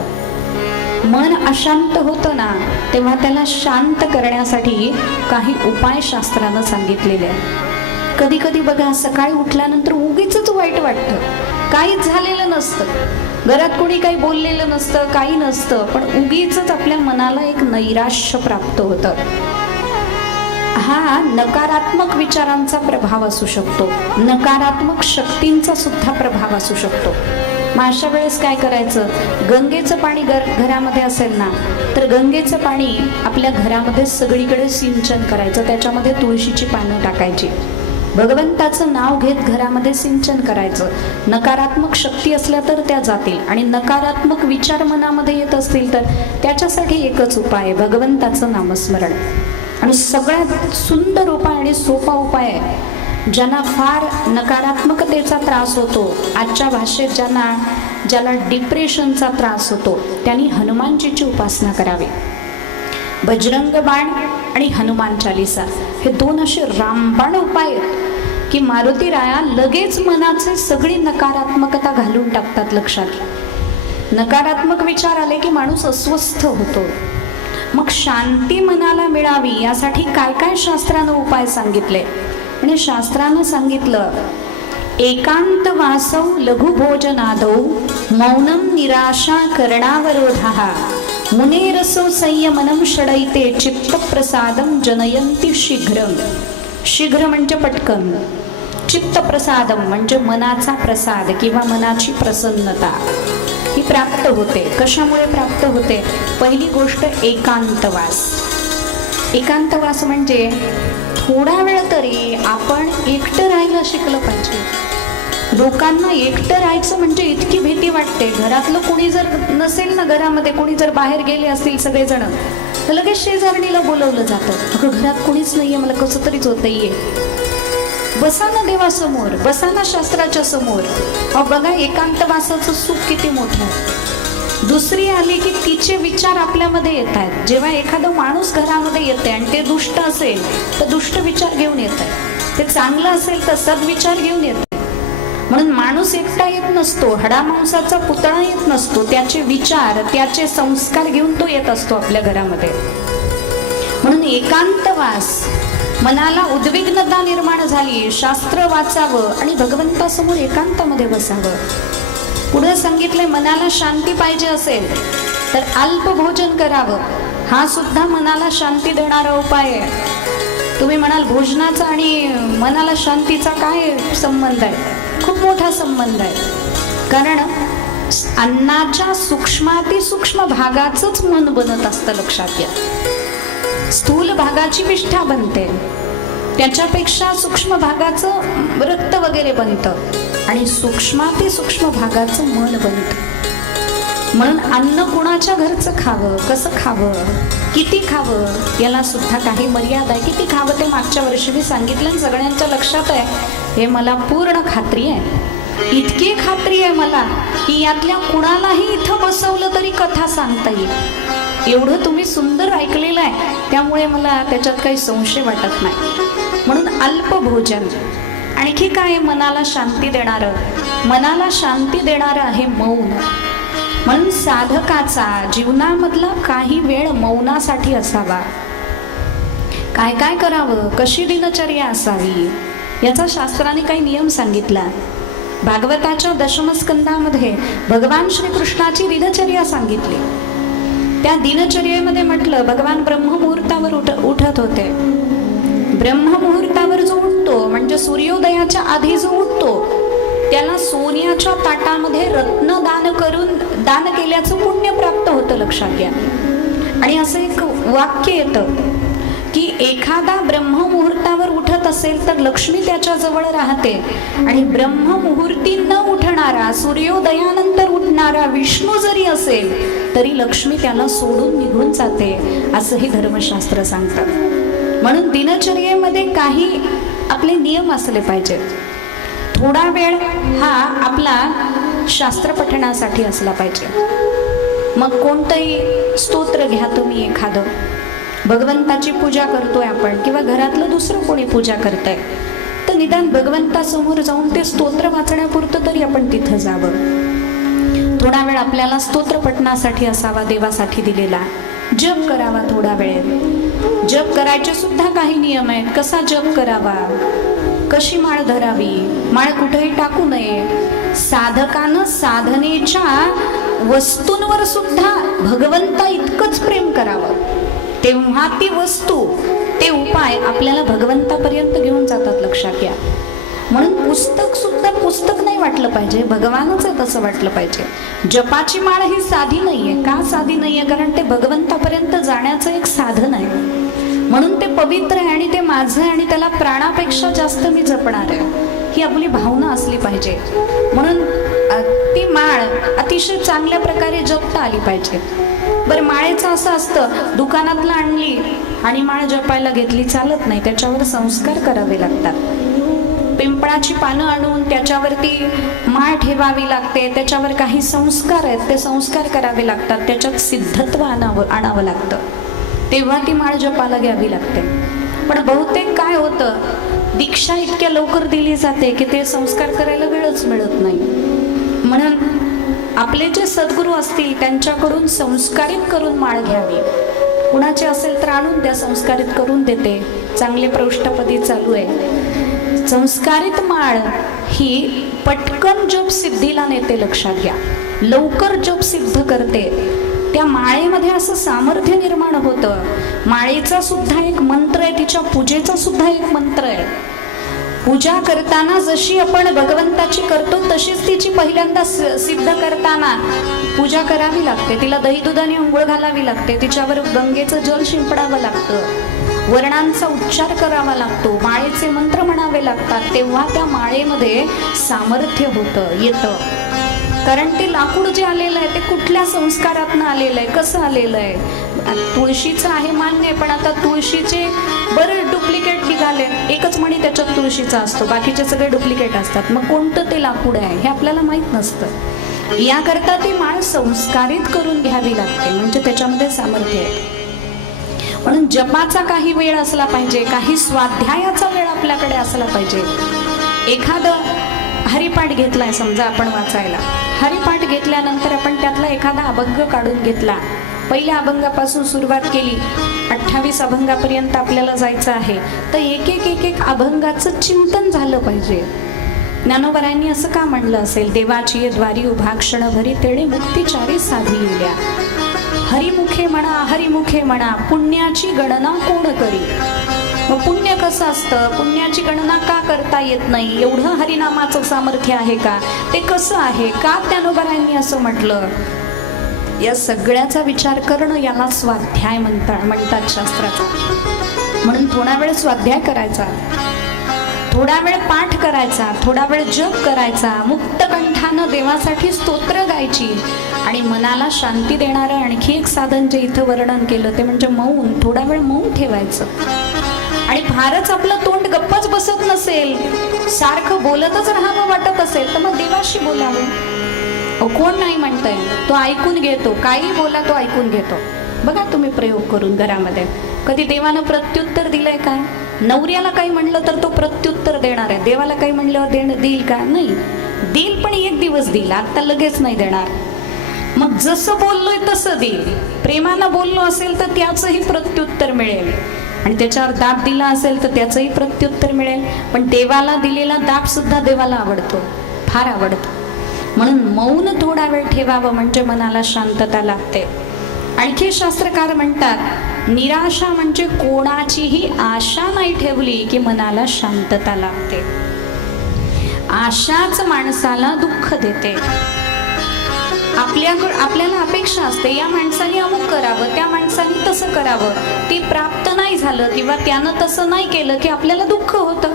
मन अशांत होतं ना तेव्हा त्याला शांत करण्यासाठी काही उपाय शास्त्रानं सांगितलेले आहे. कधी कधी बघा सकाळी उठल्यानंतर उगीच वाईट वाटतं, काहीच झालेलं नसतं, घरात कोणी काही बोललेलं नसतं, काही नसतं, पण उगीच आपल्या मनाला एक नैराश्य प्राप्त होतं. हा नकारात्मक विचारांचा प्रभाव असू शकतो, नकारात्मक शक्तींचा सुद्धा प्रभाव असू शकतो. मग अशा वेळेस काय करायचं, गंगेचं पाणी घरामध्ये असेल ना तर गंगेचं पाणी आपल्या घरामध्ये सगळीकडे सिंचन करायचं, त्याच्यामध्ये तुळशीची पानं टाकायची, भगवंताचं नाव घेत घरामध्ये सिंचन करायचं. नकारात्मक शक्ती असल्या तर त्या जातील आणि नकारात्मक विचार मनामध्ये येत असतील तर त्याच्यासाठी एकच उपाय आहे, भगवंताचं नामस्मरण. आणि सगळ्यात सुंदर उपाय आणि सोपा उपाय आहे. ज्यांना फार नकारात्मकतेचा त्रास होतो, आजच्या भाषेत ज्याला डिप्रेशनचा त्रास होतो, त्यांनी हनुमानजीची उपासना करावी. बजरंग बाण आणि हनुमान चालीसा हे 2 असे रामबाण उपाय आहेत की मारुती राया लगेच मनाचे सगळी नकारात्मकता घालून टाकतात. लक्षात, नकारात्मक विचार आले की माणूस अस्वस्थ होतो. मग शांती मनाला मिळावी यासाठी काय काय शास्त्रानं उपाय सांगितले. आणि शास्त्रानं सांगितलं, एकांत वासौ लघुभोजनादौ मौनम निराशा करणावरोधः मुनेरसो संयमनम षडैते चित्तप्रसादम जनयंती शीघ्रम. शीघ्र म्हणजे पटकन, चित्तप्रसादम म्हणजे मनाचा प्रसाद किंवा मनाची प्रसन्नता ही प्राप्त होते. कशामुळे प्राप्त होते? पहिली गोष्ट एकांतवास. एकांतवास म्हणजे थोडा वेळ तरी आपण एकटं राहायला शिकलं पाहिजे. लोकांना एकटं राहायचं म्हणजे इतकी भीती वाटते. घरातलं कोणी जर नसेल ना, घरामध्ये कोणी जर बाहेर गेले असतील सगळेजण, तर लगेच शेजारणीला बोलवलं जातं. अगं घरात कोणीच नाहीये, मला कसं तरीच होतं, ये बसा ना देवासमोर, बसा ना शास्त्राच्या समोर. अहो बघा एकांतवासाचं सुख किती मोठं आहे. दुसरी आली की तिचे विचार आपल्यामध्ये येत आहेत. जेव्हा एखादा माणूस घरामध्ये येते आणि ते दुष्ट असेल तर दुष्ट विचार घेऊन येत आहे, ते चांगलं असेल तर सद्विचार घेऊन येत. म्हणून माणूस एकटा येत नसतो, हडामांसाचा पुतळा येत नसतो, त्याचे विचार त्याचे संस्कार घेऊन तो येत असतो आपल्या घरामध्ये. म्हणून एकांतवास, मनाला उद्विग्नता निर्माण झाली, शास्त्र वाचावं आणि भगवंतासमोर एकांतामध्ये बसावं. पुढे सांगितलंय मनाला शांती पाहिजे असेल तर अल्प भोजन करावं. हा सुद्धा मनाला शांती देणारा उपाय आहे. तुम्ही म्हणाल भोजनाचा आणि मनाला शांतीचा काय संबंध आहे? खूप मोठा संबंध आहे. कारण अन्नाच्या सूक्ष्मातिसूक्ष्म भागाचंच मन बनत असतं, लक्षात घ्या. स्थूल भागाची विष्ठा बनते, त्याच्यापेक्षा सूक्ष्म भागाचं रक्त वगैरे बनतं आणि सूक्ष्मातिसूक्ष्म भागाचं मन बनतं. म्हणून अन्न कुणाच्या घरचं खावं, कसं खावं, किती खावं, याला सुद्धा काही मर्यादा आहे. किती खावं ते मागच्या वर्षी मी सांगितलं आणि सगळ्यांच्या लक्षात आहे. हे मला पूर्ण खात्री आहे, इतकी खात्री आहे मला की यातल्या कुणालाही इथं बसवलं तरी कथा सांगता येईल. एवढं तुम्ही सुंदर ऐकलेलं आहे, त्यामुळे मला त्याच्यात काही संशय वाटत नाही. म्हणून अल्प भोजन. आणखी काय मनाला शांती देणारं? मनाला शांती देणारं आहे मौन. म्हणून साधकाचा जीवनामधला काही वेळ मौनासाठी असावा. काय काय करावं, कशी दिनचर्या असावी, याचा शास्त्राने काही नियम सांगितला. भागवताच्या दशमस्कंदामध्ये भगवान श्रीकृष्णाची दिनचर्या सांगितली. त्या दिनचर्येमध्ये म्हटलं भगवान ब्रह्ममुहूर्तावर उठत होते. ब्रह्ममुहूर्तावर जो उठतो म्हणजे सूर्योदयाच्या आधी जो उठतो त्याला सोन्याच्या ताटामध्ये रत्न दान केल्याचं पुण्य प्राप्त होतं, लक्षात घ्या. आणि असं एक वाक्य येतं की एखादा ब्रह्ममुहूर्तावर उठत असेल तर लक्ष्मी त्याच्या जवळ राहते आणि ब्रह्ममुहूर्ती न उठणारा, सूर्योदयानंतर उठणारा विष्णू जरी असेल तरी लक्ष्मी त्याला सोडून निघून जाते, असंही धर्मशास्त्र सांगतं. म्हणून दिनचर्येमध्ये काही आपले नियम असले पाहिजेत. थोडा वेळ हा आपला शास्त्र पठणासाठी असला पाहिजे. मग कोणतंही स्तोत्र घ्या तुम्ही, एखादं भगवंताची पूजा करतोय आपण किंवा घरातलं दुसरं कोणी पूजा करतंय तर निदान भगवंतासमोर जाऊन ते स्तोत्र वाचण्यापुरतं तरी आपण तिथं जावं. थोडा वेळ आपल्याला स्तोत्र पठणासाठी असावा, देवासाठी दिलेला. जप करावा थोडा वेळ. जप करायचे सुद्धा काही नियम आहेत. कसा जप करावा, कशी माळ धरावी, माळ कुठेही टाकू नये. साधकानं साधनेच्या वस्तूंवर सुद्धा भगवंता इतकंच प्रेम करावं, तेव्हा ती वस्तू, ते उपाय आपल्याला भगवंतापर्यंत घेऊन जातात, लक्षात घ्या. म्हणून पुस्तक सुद्धा पुस्तक नाही वाटलं पाहिजे, भगवानच आहे तसं वाटलं पाहिजे. जपाची माळ ही साधी नाहीये. का साधी नाहीये? कारण ते भगवंतापर्यंत जाण्याचं एक साधन आहे. म्हणून ते पवित्र आहे आणि ते माझं आहे आणि त्याला प्राणापेक्षा जास्त मी जपणार आहे, ही आपली भावना असली पाहिजे. म्हणून ती माळ अतिशय चांगल्या प्रकारे जपता आली पाहिजे. बरं, माळेचं असं असतं, दुकानातला आणली आणि माळ जपायला घेतली, चालत नाही. त्याच्यावर संस्कार करावे लागतात. पिंपळाची पानं आणून त्याच्यावरती माळ ठेवावी लागते, त्याच्यावर काही संस्कार आहेत, ते संस्कार करावे लागतात, त्याच्यात सिद्धत्व आणावं लागतं, तेव्हा ती माळ जपाला घ्यावी लागते. पण बहुतेक काय होतं, दीक्षा इतक्या लवकर दिली जाते की ते संस्कार करायला वेळच मिळत नाही. म्हणून आपले जे सद्गुरू असतील त्यांच्याकडून संस्कारित करून माळ घ्यावी. कुणाचे असेल तर आणून द्या, संस्कारित करून देते, चांगले पृष्ठपदी चालू आहे. संस्कारित माळ ही पटकन जप सिद्धीला नेते, लक्षात घ्या. लवकर जप सिद्ध करते. त्या माळेमध्ये असं सामर्थ्य निर्माण होतं. माळेचा सुद्धा एक मंत्र आहे, तिच्या पूजेचा सुद्धा एक मंत्र आहे. पूजा करताना जशी आपण भगवंताची करतो तशीच तिची पहिल्यांदा सिद्ध करताना पूजा करावी लागते. तिला दही दुधाने अंघोळ घालावी लागते, तिच्यावर गंगेचं जल शिंपडावं लागतं वर्णांचा उच्चार करावा लागतो, माळेचे मंत्र म्हणावे लागतात, तेव्हा त्या माळेमध्ये सामर्थ्य येतं. कारण ते लाकूड जे आलेलं आहे ते कुठल्या संस्कारातनं आलेलं आहे, कसं आलेलं आहे. तुळशीचं आहे मान्य आहे, पण आता तुळशीचे बरेच डुप्लिकेट निघाले. एकच मणी त्याच्यात तुळशीचा असतो, बाकीचे सगळे डुप्लिकेट असतात. मग कोणतं ते लाकूड आहे हे आपल्याला माहीत नसतं. याकरता ती माळ संस्कारित करून घ्यावी लागते, म्हणजे त्याच्यामध्ये सामर्थ्य आहे. म्हणून जपाचा काही वेळ असला पाहिजे, काही स्वाध्यायाचा वेळ आपल्याकडे असला पाहिजे. एखादं हरिपाठ घेतलाय समजा आपण वाचायला, हरिपाठ घेतल्यानंतर आपण त्यातला एखादा अभंग काढून घेतला, पहिल्या अभंगापासून सुरुवात केली, 28 अभंगापर्यंत आपल्याला जायचं आहे, तर एक एक अभंगाचं चिंतन झालं पाहिजे. ज्ञानोबरायांनी असं का म्हणलं असेल, देवाची द्वारी उभा क्षणभरी तेणे मुक्तिचारी साधी येल्या. हरिमुखे म्हणा पुण्याची गणना कोण करी. मग पुण्य कसं असतं, पुण्याची गणना का करता येत नाही, एवढं हरिनामाचं सामर्थ्य आहे का, ते कसं आहे, का ज्ञानोबरायांनी असं म्हटलं, या सगळ्याचा विचार करणं याला स्वाध्याय म्हणतात शास्त्राचा. म्हणून थोडा वेळ स्वाध्याय करायचा, थोडा वेळ पाठ करायचा, थोडा वेळ जप करायचा, मुक्तकंठानं देवासाठी स्तोत्र गायची. आणि मनाला शांती देणारं आणखी एक साधन जे इथं वर्णन केलं ते म्हणजे मौन. थोडा वेळ मौन ठेवायचं. आणि फारच आपलं तोंड गप्पच बसत नसेल, सारखं बोलतच राहावं वाटत असेल, तर मग देवाशी बोलावं. कोण नाही म्हणतंय, तो ऐकून घेतो. काही बोला तो ऐकून घेतो. बघा तुम्ही प्रयोग करून घरामध्ये. कधी देवानं प्रत्युत्तर दिलंय का? नवऱ्याला काही म्हणलं तर तो प्रत्युत्तर देणार आहे. देवाला काही म्हणल्यावर देईल का? नाही. देईल, पण एक दिवस देईल, आता लगेच नाही देणार. मग जसं बोललोय तसं देईल. प्रेमानं बोललो असेल तर त्याचंही प्रत्युत्तर मिळेल, आणि त्याच्यावर दाब दिला असेल तर त्याचंही प्रत्युत्तर मिळेल. पण देवाला दिलेला दाब सुद्धा देवाला आवडतो, फार आवडतो. म्हणून मौन थोडा वेळ ठेवावं, म्हणजे मनाला शांतता लागते. आणखी शास्त्रकार म्हणतात, निराशा म्हणजे कोणाचीही आशा नाही ठेवली की मनाला शांतता लागते. आशाच माणसाला दुःख देते. आपल्याला अपेक्षा असते, या माणसाने अमुक करावं, त्या माणसाने तसं करावं, ती प्राप्त नाही झालं किंवा त्यानं तसं नाही केलं की आपल्याला दुःख होतं.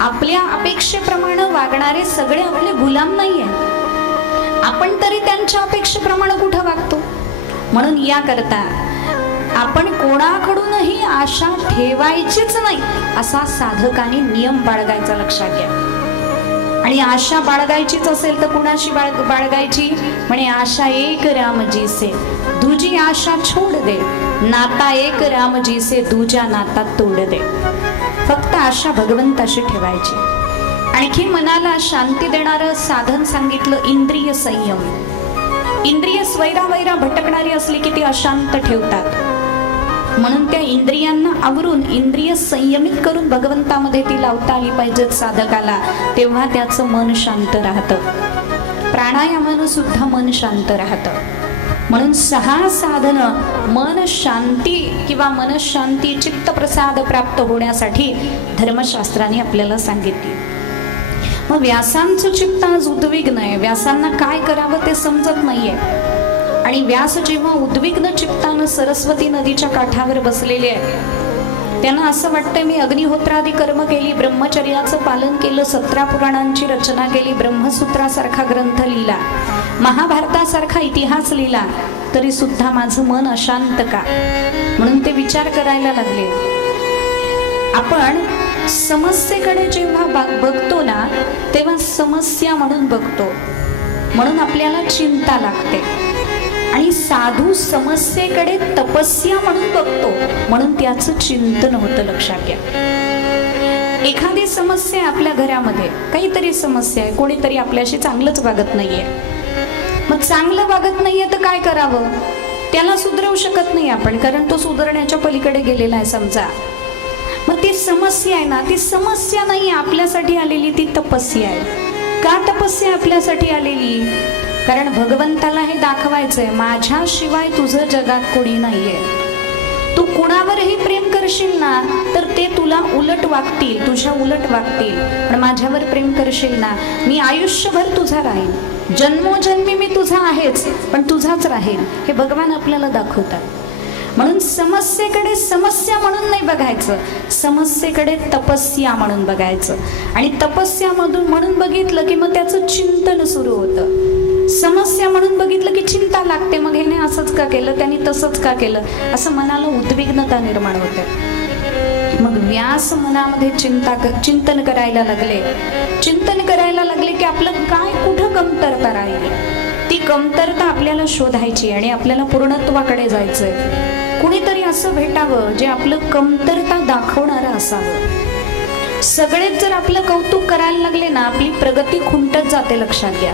आपल्या अपेक्षेप्रमाणे वागणारे सगळे आपले गुलाम नाहीये, आपण तरी त्यांच्या अपेक्षेप्रमाणे कुठं वागतो. म्हणून याकरता आपण कोणाकडूनही आशा ठेवायचीच नाही, असा साधकांनी नियम बाळगायचा, लक्षात घ्या. आणि आशा बाळगायचीच असेल तर कुणाशी बाळगायची? म्हणे आशा एक रामजी से दुजी आशा छोड दे, नाता एक रामजी से दूजा नाता तोड दे. फक्त आशा भगवंताशी ठेवायची. आणखी मनाला शांती देणारं साधन सांगितलं, इंद्रिय संयम. इंद्रिय स्वैरावैरा भटकणारी असली की ती अशांत ठेवतात. म्हणून त्या इंद्रियांना आवरून इंद्रिय संयमित करून भगवंतामध्ये ती लावता आली पाहिजेत साधकाला, तेव्हा त्याचं मन शांत राहतं. प्राणायामानं सुद्धा मन शांत राहतं. म्हणून 6 साधनं मन शांती किंवा मनशांती, चित्तप्रसाद प्राप्त होण्यासाठी धर्मशास्त्राने आपल्याला सांगितली. मग व्यासांचं चित्त आज उद्विग्न आहे, व्यासांना काय करावं ते समजत नाहीये. आणि व्यास जेव्हा उद्विग्न चित्तानं सरस्वती नदीच्या काठावर बसलेले आहेत, त्यांना असं वाटतंय मी अग्निहोत्रादी कर्म केली, ब्रह्मचर्याचं पालन केलं, 17 पुराणांची रचना केली, ब्रह्मसूत्रासारखा ग्रंथ लिहिला, महाभारतासारखा इतिहास लिहिला, तरी सुद्धा माझं मन अशांत का? म्हणून ते विचार करायला लागले. आपण समस्येकडे जेव्हा बघतो ना, तेव्हा समस्या म्हणून बघतो, म्हणून आपल्याला चिंता लागते. आणि साधू समस्येकडे तपस्या म्हणून बघतो, म्हणून त्याचं चिंतन होतं. लक्षात घ्या. एखादी समस्या आहे आपल्या घरामध्ये, काहीतरी समस्या आहे, कोणीतरी आपल्याशी चांगलंच वागत नाहीये. मग चांगलं वागत नाहीये तर काय करावं? त्याला सुधरवू शकत नाही आपण, कारण तो सुधारण्याच्या पलीकडे गेलेला आहे समजा. मग ती समस्या आहे ना, ती समस्या नाही आपल्यासाठी आलेली, ती तपस्या आहे. का तपस्या आपल्यासाठी आलेली? कारण भगवंताला हे दाखवायचंय, माझ्याशिवाय तुझं जगात कोणी नाहीये. तू कुणावरही प्रेम करशील ना तर ते तुला उलट वागतील, तुझ्या उलट वागतील. पण माझ्यावर प्रेम करशील ना, मी आयुष्यभर तुझा राहील, जन्मोजन्मी मी तुझा आहेच, पण तुझाच राहील, हे भगवान आपल्याला दाखवतात. म्हणून समस्येकडे समस्या म्हणून नाही बघायचं, समस्येकडे तपस्या म्हणून बघायचं. आणि तपस्या म्हणून बघितलं की मग त्याचं चिंतन सुरू होतं. समस्या म्हणून बघितलं की चिंता लागते, मग ह्याने असंच का केलं, त्याने तसंच का केलं, असं मनाला उद्विग्नता निर्माण होते. मग व्यास मनामध्ये चिंतन करायला लागले की आपलं काय कुठं कमतरता राहिली, ती कमतरता आपल्याला शोधायची आणि आपल्याला पूर्णत्वाकडे जायचंय. कुणीतरी असं भेटावं जे आपलं कमतरता दाखवणारं असावं. सगळेच जर आपलं कौतुक करायला लागले ना, आपली प्रगती खुंटत जाते, लक्षात घ्या.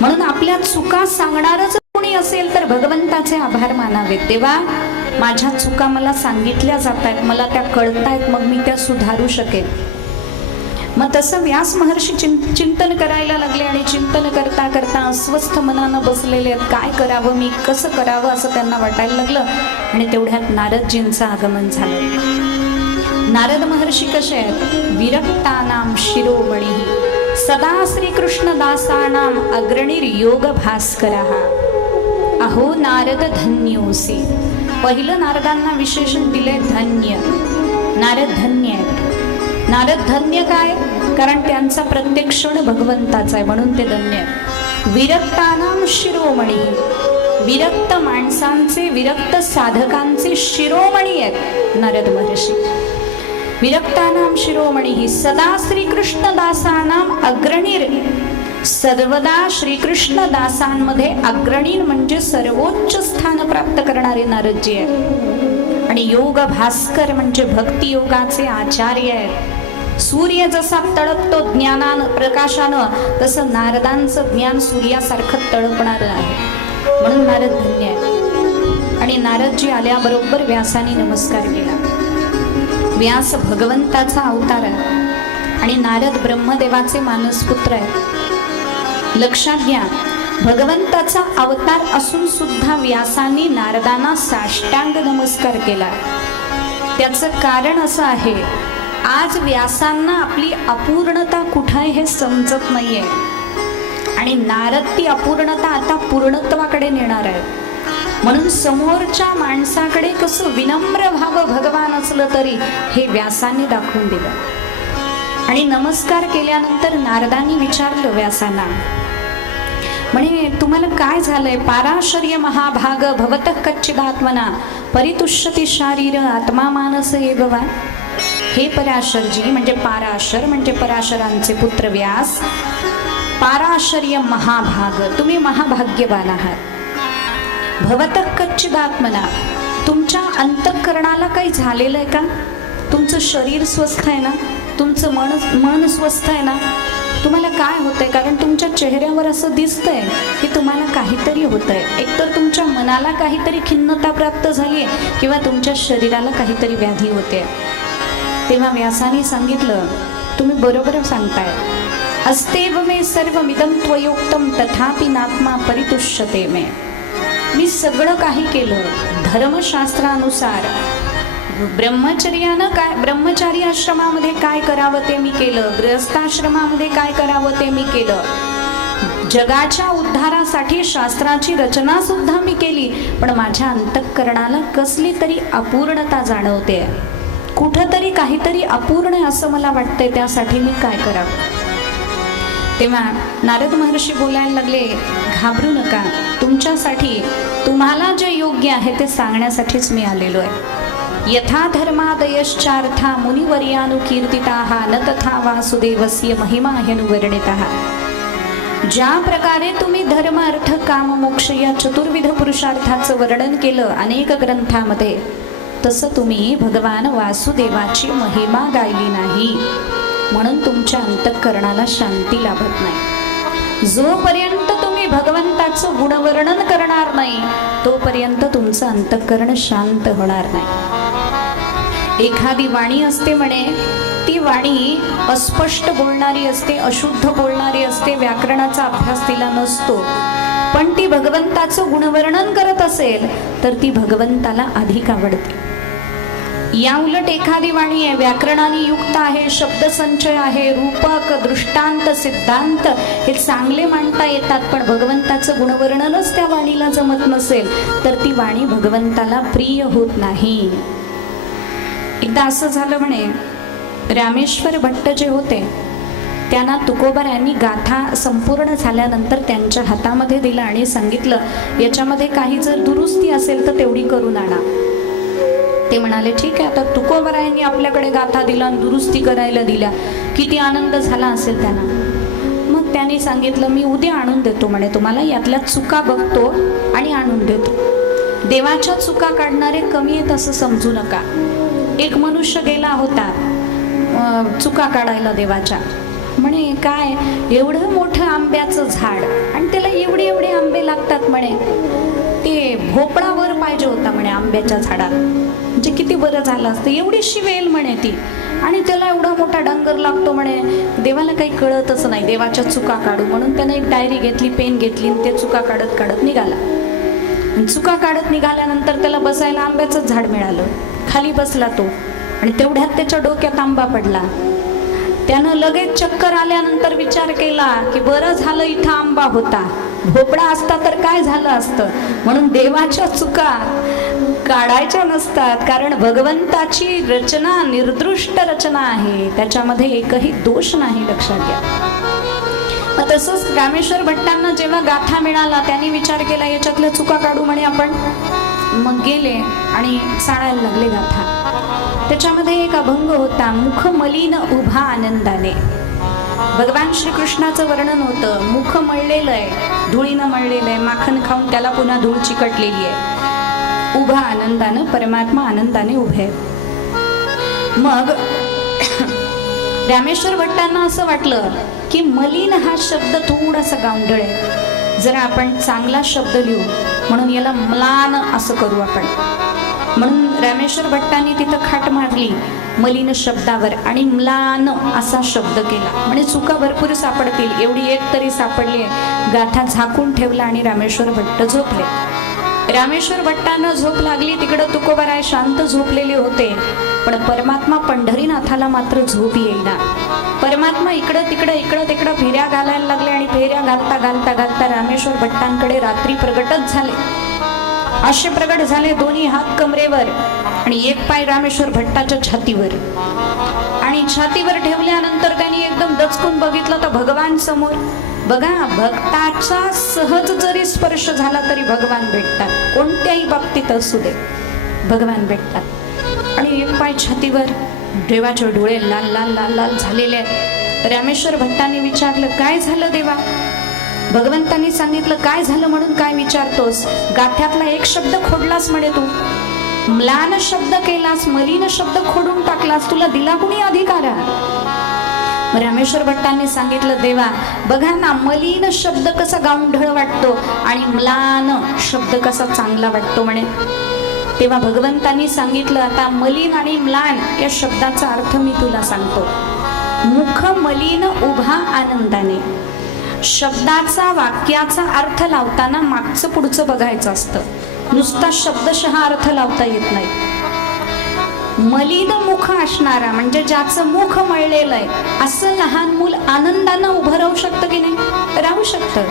म्हणून आपल्या चुका सांगणारच कोणी असेल तर भगवंताचे आभार मानावेत. तेव्हा माझ्या चुका मला सांगितल्या जात आहेत, मला त्या कळतायत, मग मी त्या सुधारू शकेन. मग तसं व्यास महर्षी चिंतन करायला लागले आणि चिंतन करता करता अस्वस्थ मनानं बसलेले आहेत. काय करावं मी, कसं करावं असं त्यांना वाटायला लागलं. आणि तेवढ्यात नारदजींचं आगमन झालं. नारद महर्षी कसे आहेत? विरक्तानां शिरोमणी सदा श्रीकृष्ण दासानां अग्रणीर योग भास्करः अहो नारद धन्योसी. पहिलं नारदांना विशेषण दिले धन्य. नारद धन्य आहेत. नारद धन्य काय? कारण त्यांचा प्रत्येक क्षण भगवंताचा आहे म्हणून ते धन्य आहेत. विरक्तानां शिरोमणी, विरक्त माणसांचे, विरक्त साधकांचे शिरोमणी आहेत नारद महर्षी. विरक्तानां शिरोमणी सदा श्रीकृष्ण दासानां अग्रणीर, सर्वदा श्रीकृष्ण दासांमध्ये अग्रणी म्हणजे सर्वोच्च स्थान प्राप्त करणारे नारदजी आहेत. आणि योग भास्कर म्हणजे भक्ती योगाचे आचार्य आहेत. सूर्य जसा तळपतो ज्ञानानं प्रकाशानं, तसं नारदांचं ज्ञान सूर्यासारखं तळपणारं आहे म्हणून नारद धन्य आहे. आणि नारदजी आल्याबरोबर व्यासाने नमस्कार केला. व्यास भगवंताचा अवतार आहे आणि नारद ब्रह्मदेवाचे मानसपुत्र आहेत. लक्षात घ्या, भगवंताचा अवतार असून सुद्धा व्यासांनी नारदांना साष्टांग नमस्कार केला. त्याचं कारण असं आहे, आज व्यासांना आपली अपूर्णता कुठं आहे हे समजत नाहीये आणि नारद ती अपूर्णता आता पूर्णत्वाकडे नेणार आहे. म्हणून समोरच्या माणसाकडे कसं विनम्र व्हावं भगवान असलं तरी हे व्यासांनी दाखवून दिलं. आणि नमस्कार केल्यानंतर नारदांनी विचारलं व्यासांना, म्हणे तुम्हाला काय झालंय? पाराशर्य महाभाग भवतः कच्चिदात्मना परितुष्यति शारीर आत्मा मानस एववा. हे पराशरजी म्हणजे पाराशर म्हणजे पराशरांचे पुत्र व्यास, पाराशर्य महाभाग, तुम्ही महाभाग्यवान आहात. भवतः कच्चिदात्मना, तुमच्या अंतःकरणाला काही झालेलं आहे का? तुमचं शरीर स्वस्थ आहे ना? तुमचं मन स्वस्थ आहे ना? तुम्हाला काय होतंय? कारण तुमच्या चेहऱ्यावर असं दिसतंय की तुम्हाला काहीतरी होतंय. एकतर तुमच्या मनाला काहीतरी खिन्नता प्राप्त झाली आहे किंवा तुमच्या शरीराला काहीतरी व्याधी होते. तेव्हा व्यासाने सांगितलं, तुम्ही बरोबर सांगताय. अस्तेव मे सर्वमिदं त्वयोक्तं तथापि नात्मा परितुष्यते मे. मी सगळं काही केलं धर्मशास्त्रानुसार. ब्रह्मचर्यानं काय, ब्रह्मचारी आश्रमामध्ये काय करावं ते मी केलं, गृहस्थाश्रमामध्ये काय करावं ते मी केलं, जगाच्या उद्धारासाठी शास्त्राची रचना सुद्धा मी केली. पण माझ्या अंतःकरणाला कसली तरी अपूर्णता जाणवते. कुठंतरी काहीतरी अपूर्ण आहे असं मला वाटतंय. त्यासाठी मी काय करावं? तेव्हा नारद महर्षी बोलायला लागले, घाबरू नका. तुमच्यासाठी, तुम्हाला जे योग्य आहे ते सांगण्यासाठीच मी आलेलो आहे. यथा धर्मादयश्चार्था मुनिवर्यानुकीर्तिताः न तथा वासुदेवस्य महिमा ह्यनुवर्णितः. ज्या प्रकारे तुम्ही धर्म अर्थ काम मोक्ष या चतुर्विध पुरुषार्थाचं वर्णन केलं अनेक ग्रंथामध्ये, तसं तुम्ही भगवान वासुदेवाची महिमा गायली नाही. म्हणून तुमच्या अंतःकरणाला शांती लाभत नाही. जोपर्यंत तुम्ही भगवंताचं गुणवर्णन करणार नाही तोपर्यंत तुमचं अंतःकरण शांत होणार नाही. एखादी वाणी असते म्हणे, ती वाणी अस्पष्ट बोलणारी असते, अशुद्ध बोलणारी असते, व्याकरणाचा अभ्यास तिला नसतो. पण ती भगवंताचं गुणवर्णन करत असेल तर ती भगवंताला अधिक आवडते. या उलट एखादी वाणी आहे व्याकरणाने युक्त आहे, शब्दसंचय आहे, रूपक दृष्टांत सिद्धांत हे चांगले मांडता येतात, पण भगवंताचं गुणवर्णनच त्या वाणीला जमत नसेल तर ती वाणी भगवंताला प्रिय होत नाही. एकदा असं झालं म्हणे, रामेश्वर भट्ट जे होते त्यांना तुकोबारायांनी गाथा संपूर्ण झाल्यानंतर त्यांच्या हातामध्ये दिला आणि सांगितलं याच्यामध्ये काही जर दुरुस्ती असेल तर तेवढी करून आणा. ते म्हणाले ठीक आहे. आता तुकोबारायांनी आपल्याकडे गाथा दिला आणि दुरुस्ती करायला दिल्या, किती आनंद झाला असेल त्यांना. मग त्यांनी सांगितलं मी उद्या आणून देतो म्हणे, तुम्हाला यातल्या चुका बघतो आणि आणून देतो. देवाच्या चुका काढणारे कमी आहेत असं समजू नका. एक मनुष्य गेला होता चुका काढायला देवाच्या. म्हणे काय एवढं मोठं आंब्याचं झाड आणि त्याला एवढे एवढे आंबे लागतात म्हणे, ते भोपळावर पाहिजे होता म्हणे आंब्याच्या झाडाला, म्हणजे किती बरं झालं असतं. एवढीशी वेल म्हणे ती आणि त्याला एवढा मोठा डांगर लागतो म्हणे. देवाला काही कळतच नाही देवाच्या चुका काढू म्हणून त्याने एक डायरी घेतली, पेन घेतली आणि ते चुका काढत काढत निघाला. चुका काढत निघाल्यानंतर त्याला बसायला आंब्याचं झाड मिळालं. खाली बसला तो आणि तेवढ्यात त्याच्या डोक्यात आंबा पडला. त्यानं लगेच चक्कर आल्यानंतर विचार केला की बरं झालं इथं आंबा होता, भोपळा असता तर काय झालं असतं. म्हणून देवाच्या चुका काढायच्या नसतात, कारण भगवंताची रचना निर्दृष्ट रचना आहे, त्याच्यामध्ये एकही दोष नाही, लक्षात घ्या. मग तसंच रामेश्वर भट्टांना जेव्हा गाथा मिळाला त्यांनी विचार केला याच्यातल्या चुका काढू म्हणे आपण. मग गेले आणि सांडायला लागले गाथा. त्याच्यामध्ये एक अभंग होता, मुख मलिन उभा आनंदाने. भगवान श्रीकृष्णाचं वर्णन होतं, मुख मळलेलं आहे, धुळीनं मळलेलं आहे, माखन खाऊन त्याला पुन्हा धूळ चिकटलेली आहे. उभा आनंदानं, परमात्मा आनंदाने उभे. मग रामेश्वर भट्टांना असं वाटलं की मलिन हा शब्द थोडासा गावंढळ आहे, जरा आपण चांगला शब्द लिहू म्हणून याला म्लान असं करू आपण. म्हणून रामेश्वर भट्टांनी तिथं खाट मारली मलिन शब्दावर आणि म्लान असा शब्द केला. म्हणजे चुका भरपूर सापडतील, एवढी एक तरी सापडली. गाथा झाकून ठेवला आणि रामेश्वर भट्ट झोपले. रामेश्वर भट्टांना झोप लागली, तिकडं तुकोबाराय शांत झोपलेले होते, पण परमात्मा पंढरीनाथाला मात्र झोप येईना. परमात्मा इकडं तिकडं फेऱ्या घालायला लागले आणि फेऱ्या घालता घालता घालता रामेश्वर भट्टांकडे रात्री प्रगटच झाले. असे प्रगट झाले, दोन्ही हात कमरेवर आणि एक पाय रामेश्वर भट्टाच्या छातीवर. आणि छातीवर ठेवल्यानंतर त्यांनी एकदम दचकून बघितलं तर भगवान समोर. बघा, भक्ताचा सहज जरी स्पर्श झाला तरी भगवान भेटतात, कोणत्याही बाबतीत असू दे भगवान भेटतात. आणि एक पाय छातीवर, देवाचे डोळे लाल लाल लाल लाल झालेले आहेत. रामेश्वर भट्टांनी विचारलं काय झालं देवा. भगवंतांनी सांगितलं काय झालं म्हणून काय विचारतोस, गाथ्यातला एक शब्द खोडलास म्हणे तू, म्लान शब्द केलास, मलिन शब्द खोडून टाकलास, तुला दिला कुणी अधिकार. रामेश्वर भट्टांनी सांगितलं देवा बघा ना, मलिन शब्द कसा गावंढळ वाटतो आणि म्लान शब्द कसा चांगला वाटतो म्हणे. तेव्हा भगवंतांनी सांगितलं आता मलिन आणि म्लान या शब्दाचा अर्थ मी तुला सांगतो. मुख मलिन उभा आनंदाने. शब्दाचा वाक्याचा अर्थ लावताना मागचं पुढचं बघायचं असतं, नुसता शब्दशः अर्थ लावता येत नाही. मलिन मुख असणारा म्हणजे ज्याचं मुख मळलेलं आहे असं लहान मूल आनंदानं उभं राहू शकतं की नाही, राहू शकतं.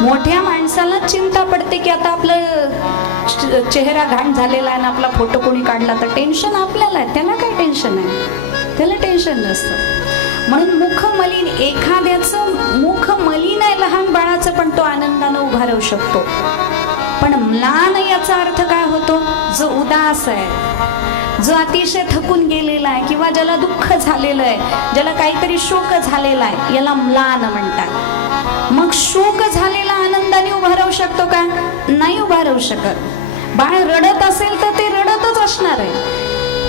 मोठ्या माणसाला चिंता पडते की आता आपलं चेहरा घाण झालेला आहे ना, आपला फोटो कोणी काढला तर टेन्शन आपल्याला आहे, त्याला काय टेन्शन आहे, त्याला टेन्शन नसतं. म्हणून मुख मलिन, एखाद्याचं मुख मलिन आहे लहान बाळाचं पण तो आनंदानं उभा राहू शकतो. पण म्लान याचा अर्थ काय होतो, जो उदास आहे, जो अतिशय थकून गेलेला आहे किंवा ज्याला दुःख झालेलं आहे, ज्याला काहीतरी शोक झालेला आहे, याला म्लान म्हणतात. मग शोक झालेला आनंदाने उभा राहू शकतो का, नाही उभा राहू शकत. बाळ रडत असेल तर ते रडतच असणार आहे,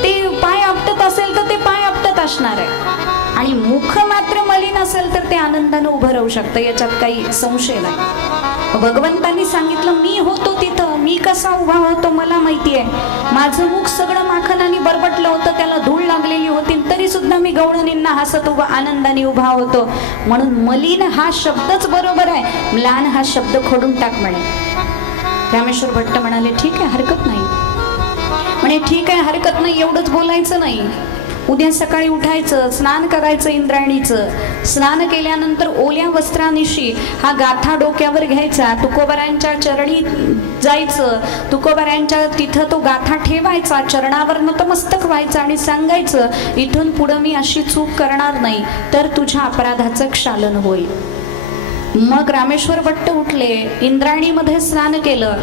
ते पाय आपटत असेल तर ते पाय आपटत असणार आहे. आणि मुख मात्र मलिन असेल तर ते आनंदानं उभं राहू शकतं, याच्यात काही संशय नाही. भगवंतांनी सांगितलं मी होतो तिथं, मी कसा उभा होतो मला माहिती आहे. माझं मुख सगळं माखनाने बरबटलं होतं, त्याला धूळ लागलेली होती, तरी सुद्धा मी गवळणींना हसत उभा आनंदाने उभा होतो. म्हणून मलिन हा शब्दच बरोबर आहे, म्लान हा शब्द खोडून टाक म्हणे. रामेश्वर भट्ट म्हणाले ठीक आहे, हरकत नाही. म्हणे ठीक आहे, हरकत नाही, एवढंच बोलायचं नाही. उद्या सकाळी उठायचं, स्नान करायचं इंद्रायणीचं. स्नान केल्यानंतर ओल्या वस्त्रानिशी हा गाथा डोक्यावर घ्यायचा, तुकोबारायांच्या चरणी जायचं, तुकोबारायांच्या तिथं तो गाथा ठेवायचा, चरणावर नतमस्तक व्हायचं आणि सांगायचं, इथून पुढं मी अशी चूक करणार नाही, तर तुझ्या अपराधाचं क्षालन होईल. मग रामेश्वर भट्ट उठले, इंद्रायणीमध्ये स्नान केलं,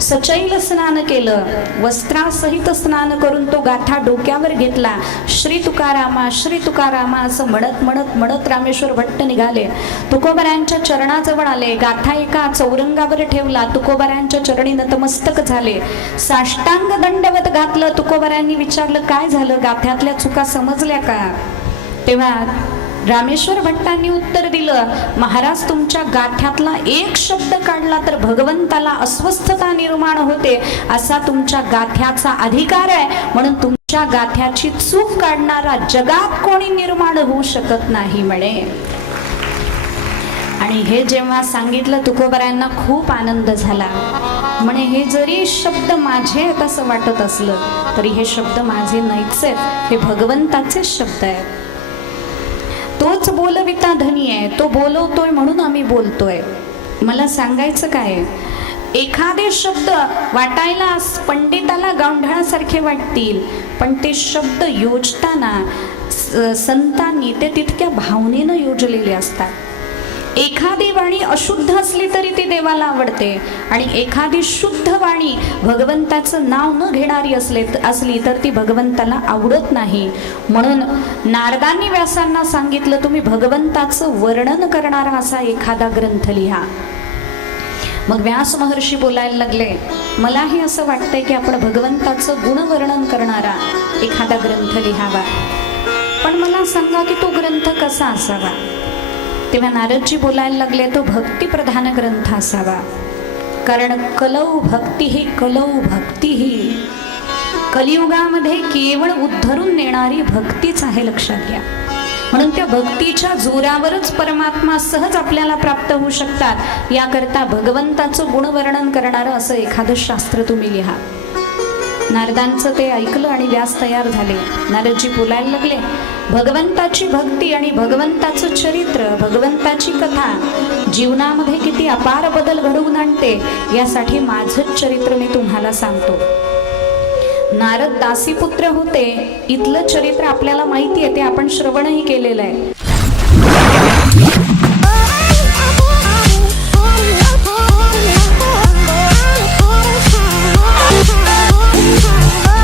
सचैल स्नान केलं, वस्त्रासहित स्नान करून तो गाथा डोक्यावर घेतला. श्री तुकारामा, श्री तुकारामा असं म्हणत म्हणत म्हणत रामेश्वर भट्ट निघाले. तुकोबारायांच्या चरणाजवळ आले, गाथा एका चौरंगावर ठेवला, तुकोबारायांच्या चरणी नतमस्तक झाले, साष्टांग दंडवत घातलं. तुकोबारायांनी विचारलं, काय झालं, गाथ्यातल्या चुका समजल्या का? तेव्हा रामेश्वर भट्टांनी उत्तर दिलं, महाराज तुमच्या गाथ्यातला एक शब्द काढला तर भगवंताला अस्वस्थता निर्माण होते, असा तुमच्या गाथ्याचा अधिकार आहे, म्हणून तुमच्या गाथ्याची चूक काढणारा जगात कोणी निर्माण होऊ शकत नाही म्हणे. आणि हे जेव्हा सांगितलं तुकोबारायांना खूप आनंद झाला. म्हणे हे जरी शब्द माझे आहेत असं वाटत असलं तरी हे शब्द माझे नाहीच आहेत, हे भगवंताचे शब्द आहेत. तोच बोलविता धनी आहे, तो बोलवतोय म्हणून आम्ही बोलतोय. मला सांगायचं काय, एखादे शब्द वाटायला पंडिताला गांढळासारखे वाटतील, पण ते शब्द योजताना संतांनी ते तितक्या भावनेनं योजलेले असतात. एखादी वाणी अशुद्ध असली तरी ती देवाला आवडते, आणि एखादी शुद्ध वाणी भगवंताचं नाव न घेणारी असली तर ती भगवंताला आवडत नाही. म्हणून नारदांनी व्यासांना सांगितलं, तुम्ही भगवंताचं वर्णन करणारा असा एखादा ग्रंथ लिहा. मग व्यास महर्षी बोलायला लागले, मलाही असं वाटतंय की आपण भगवंताचं गुणवर्णन करणारा एखादा ग्रंथ लिहावा, पण मला सांगा की तो ग्रंथ कसा असावा. तेव्हा नारदजी बोलायला लागले, तो भक्तिप्रधान ग्रंथ असावा, कारण कलौ भक्ती ही, कलौ भक्ती ही कलियुगामध्ये केवळ उद्धरून नेणारी भक्तीच आहे, लक्षात घ्या. म्हणून त्या भक्तीच्या जोरावरच परमात्मा सहज आपल्याला प्राप्त होऊ शकतात. याकरता भगवंताचं गुणवर्णन करणारं असं एखादं शास्त्र तुम्ही लिहा. नारदांचं ते ऐकलं आणि व्यास तयार झाले. नारदजी बोलायला लागले, भगवंताची भक्ती आणि भगवंताचं चरित्र, भगवंताची कथा जीवनामध्ये किती अपार बदल घडवून आणते, यासाठी माझंच चरित्र मी तुम्हाला सांगतो. नारद दासीपुत्र होते, इथलं चरित्र आपल्याला माहिती आहे, ते आपण श्रवणही केलेलं आहे.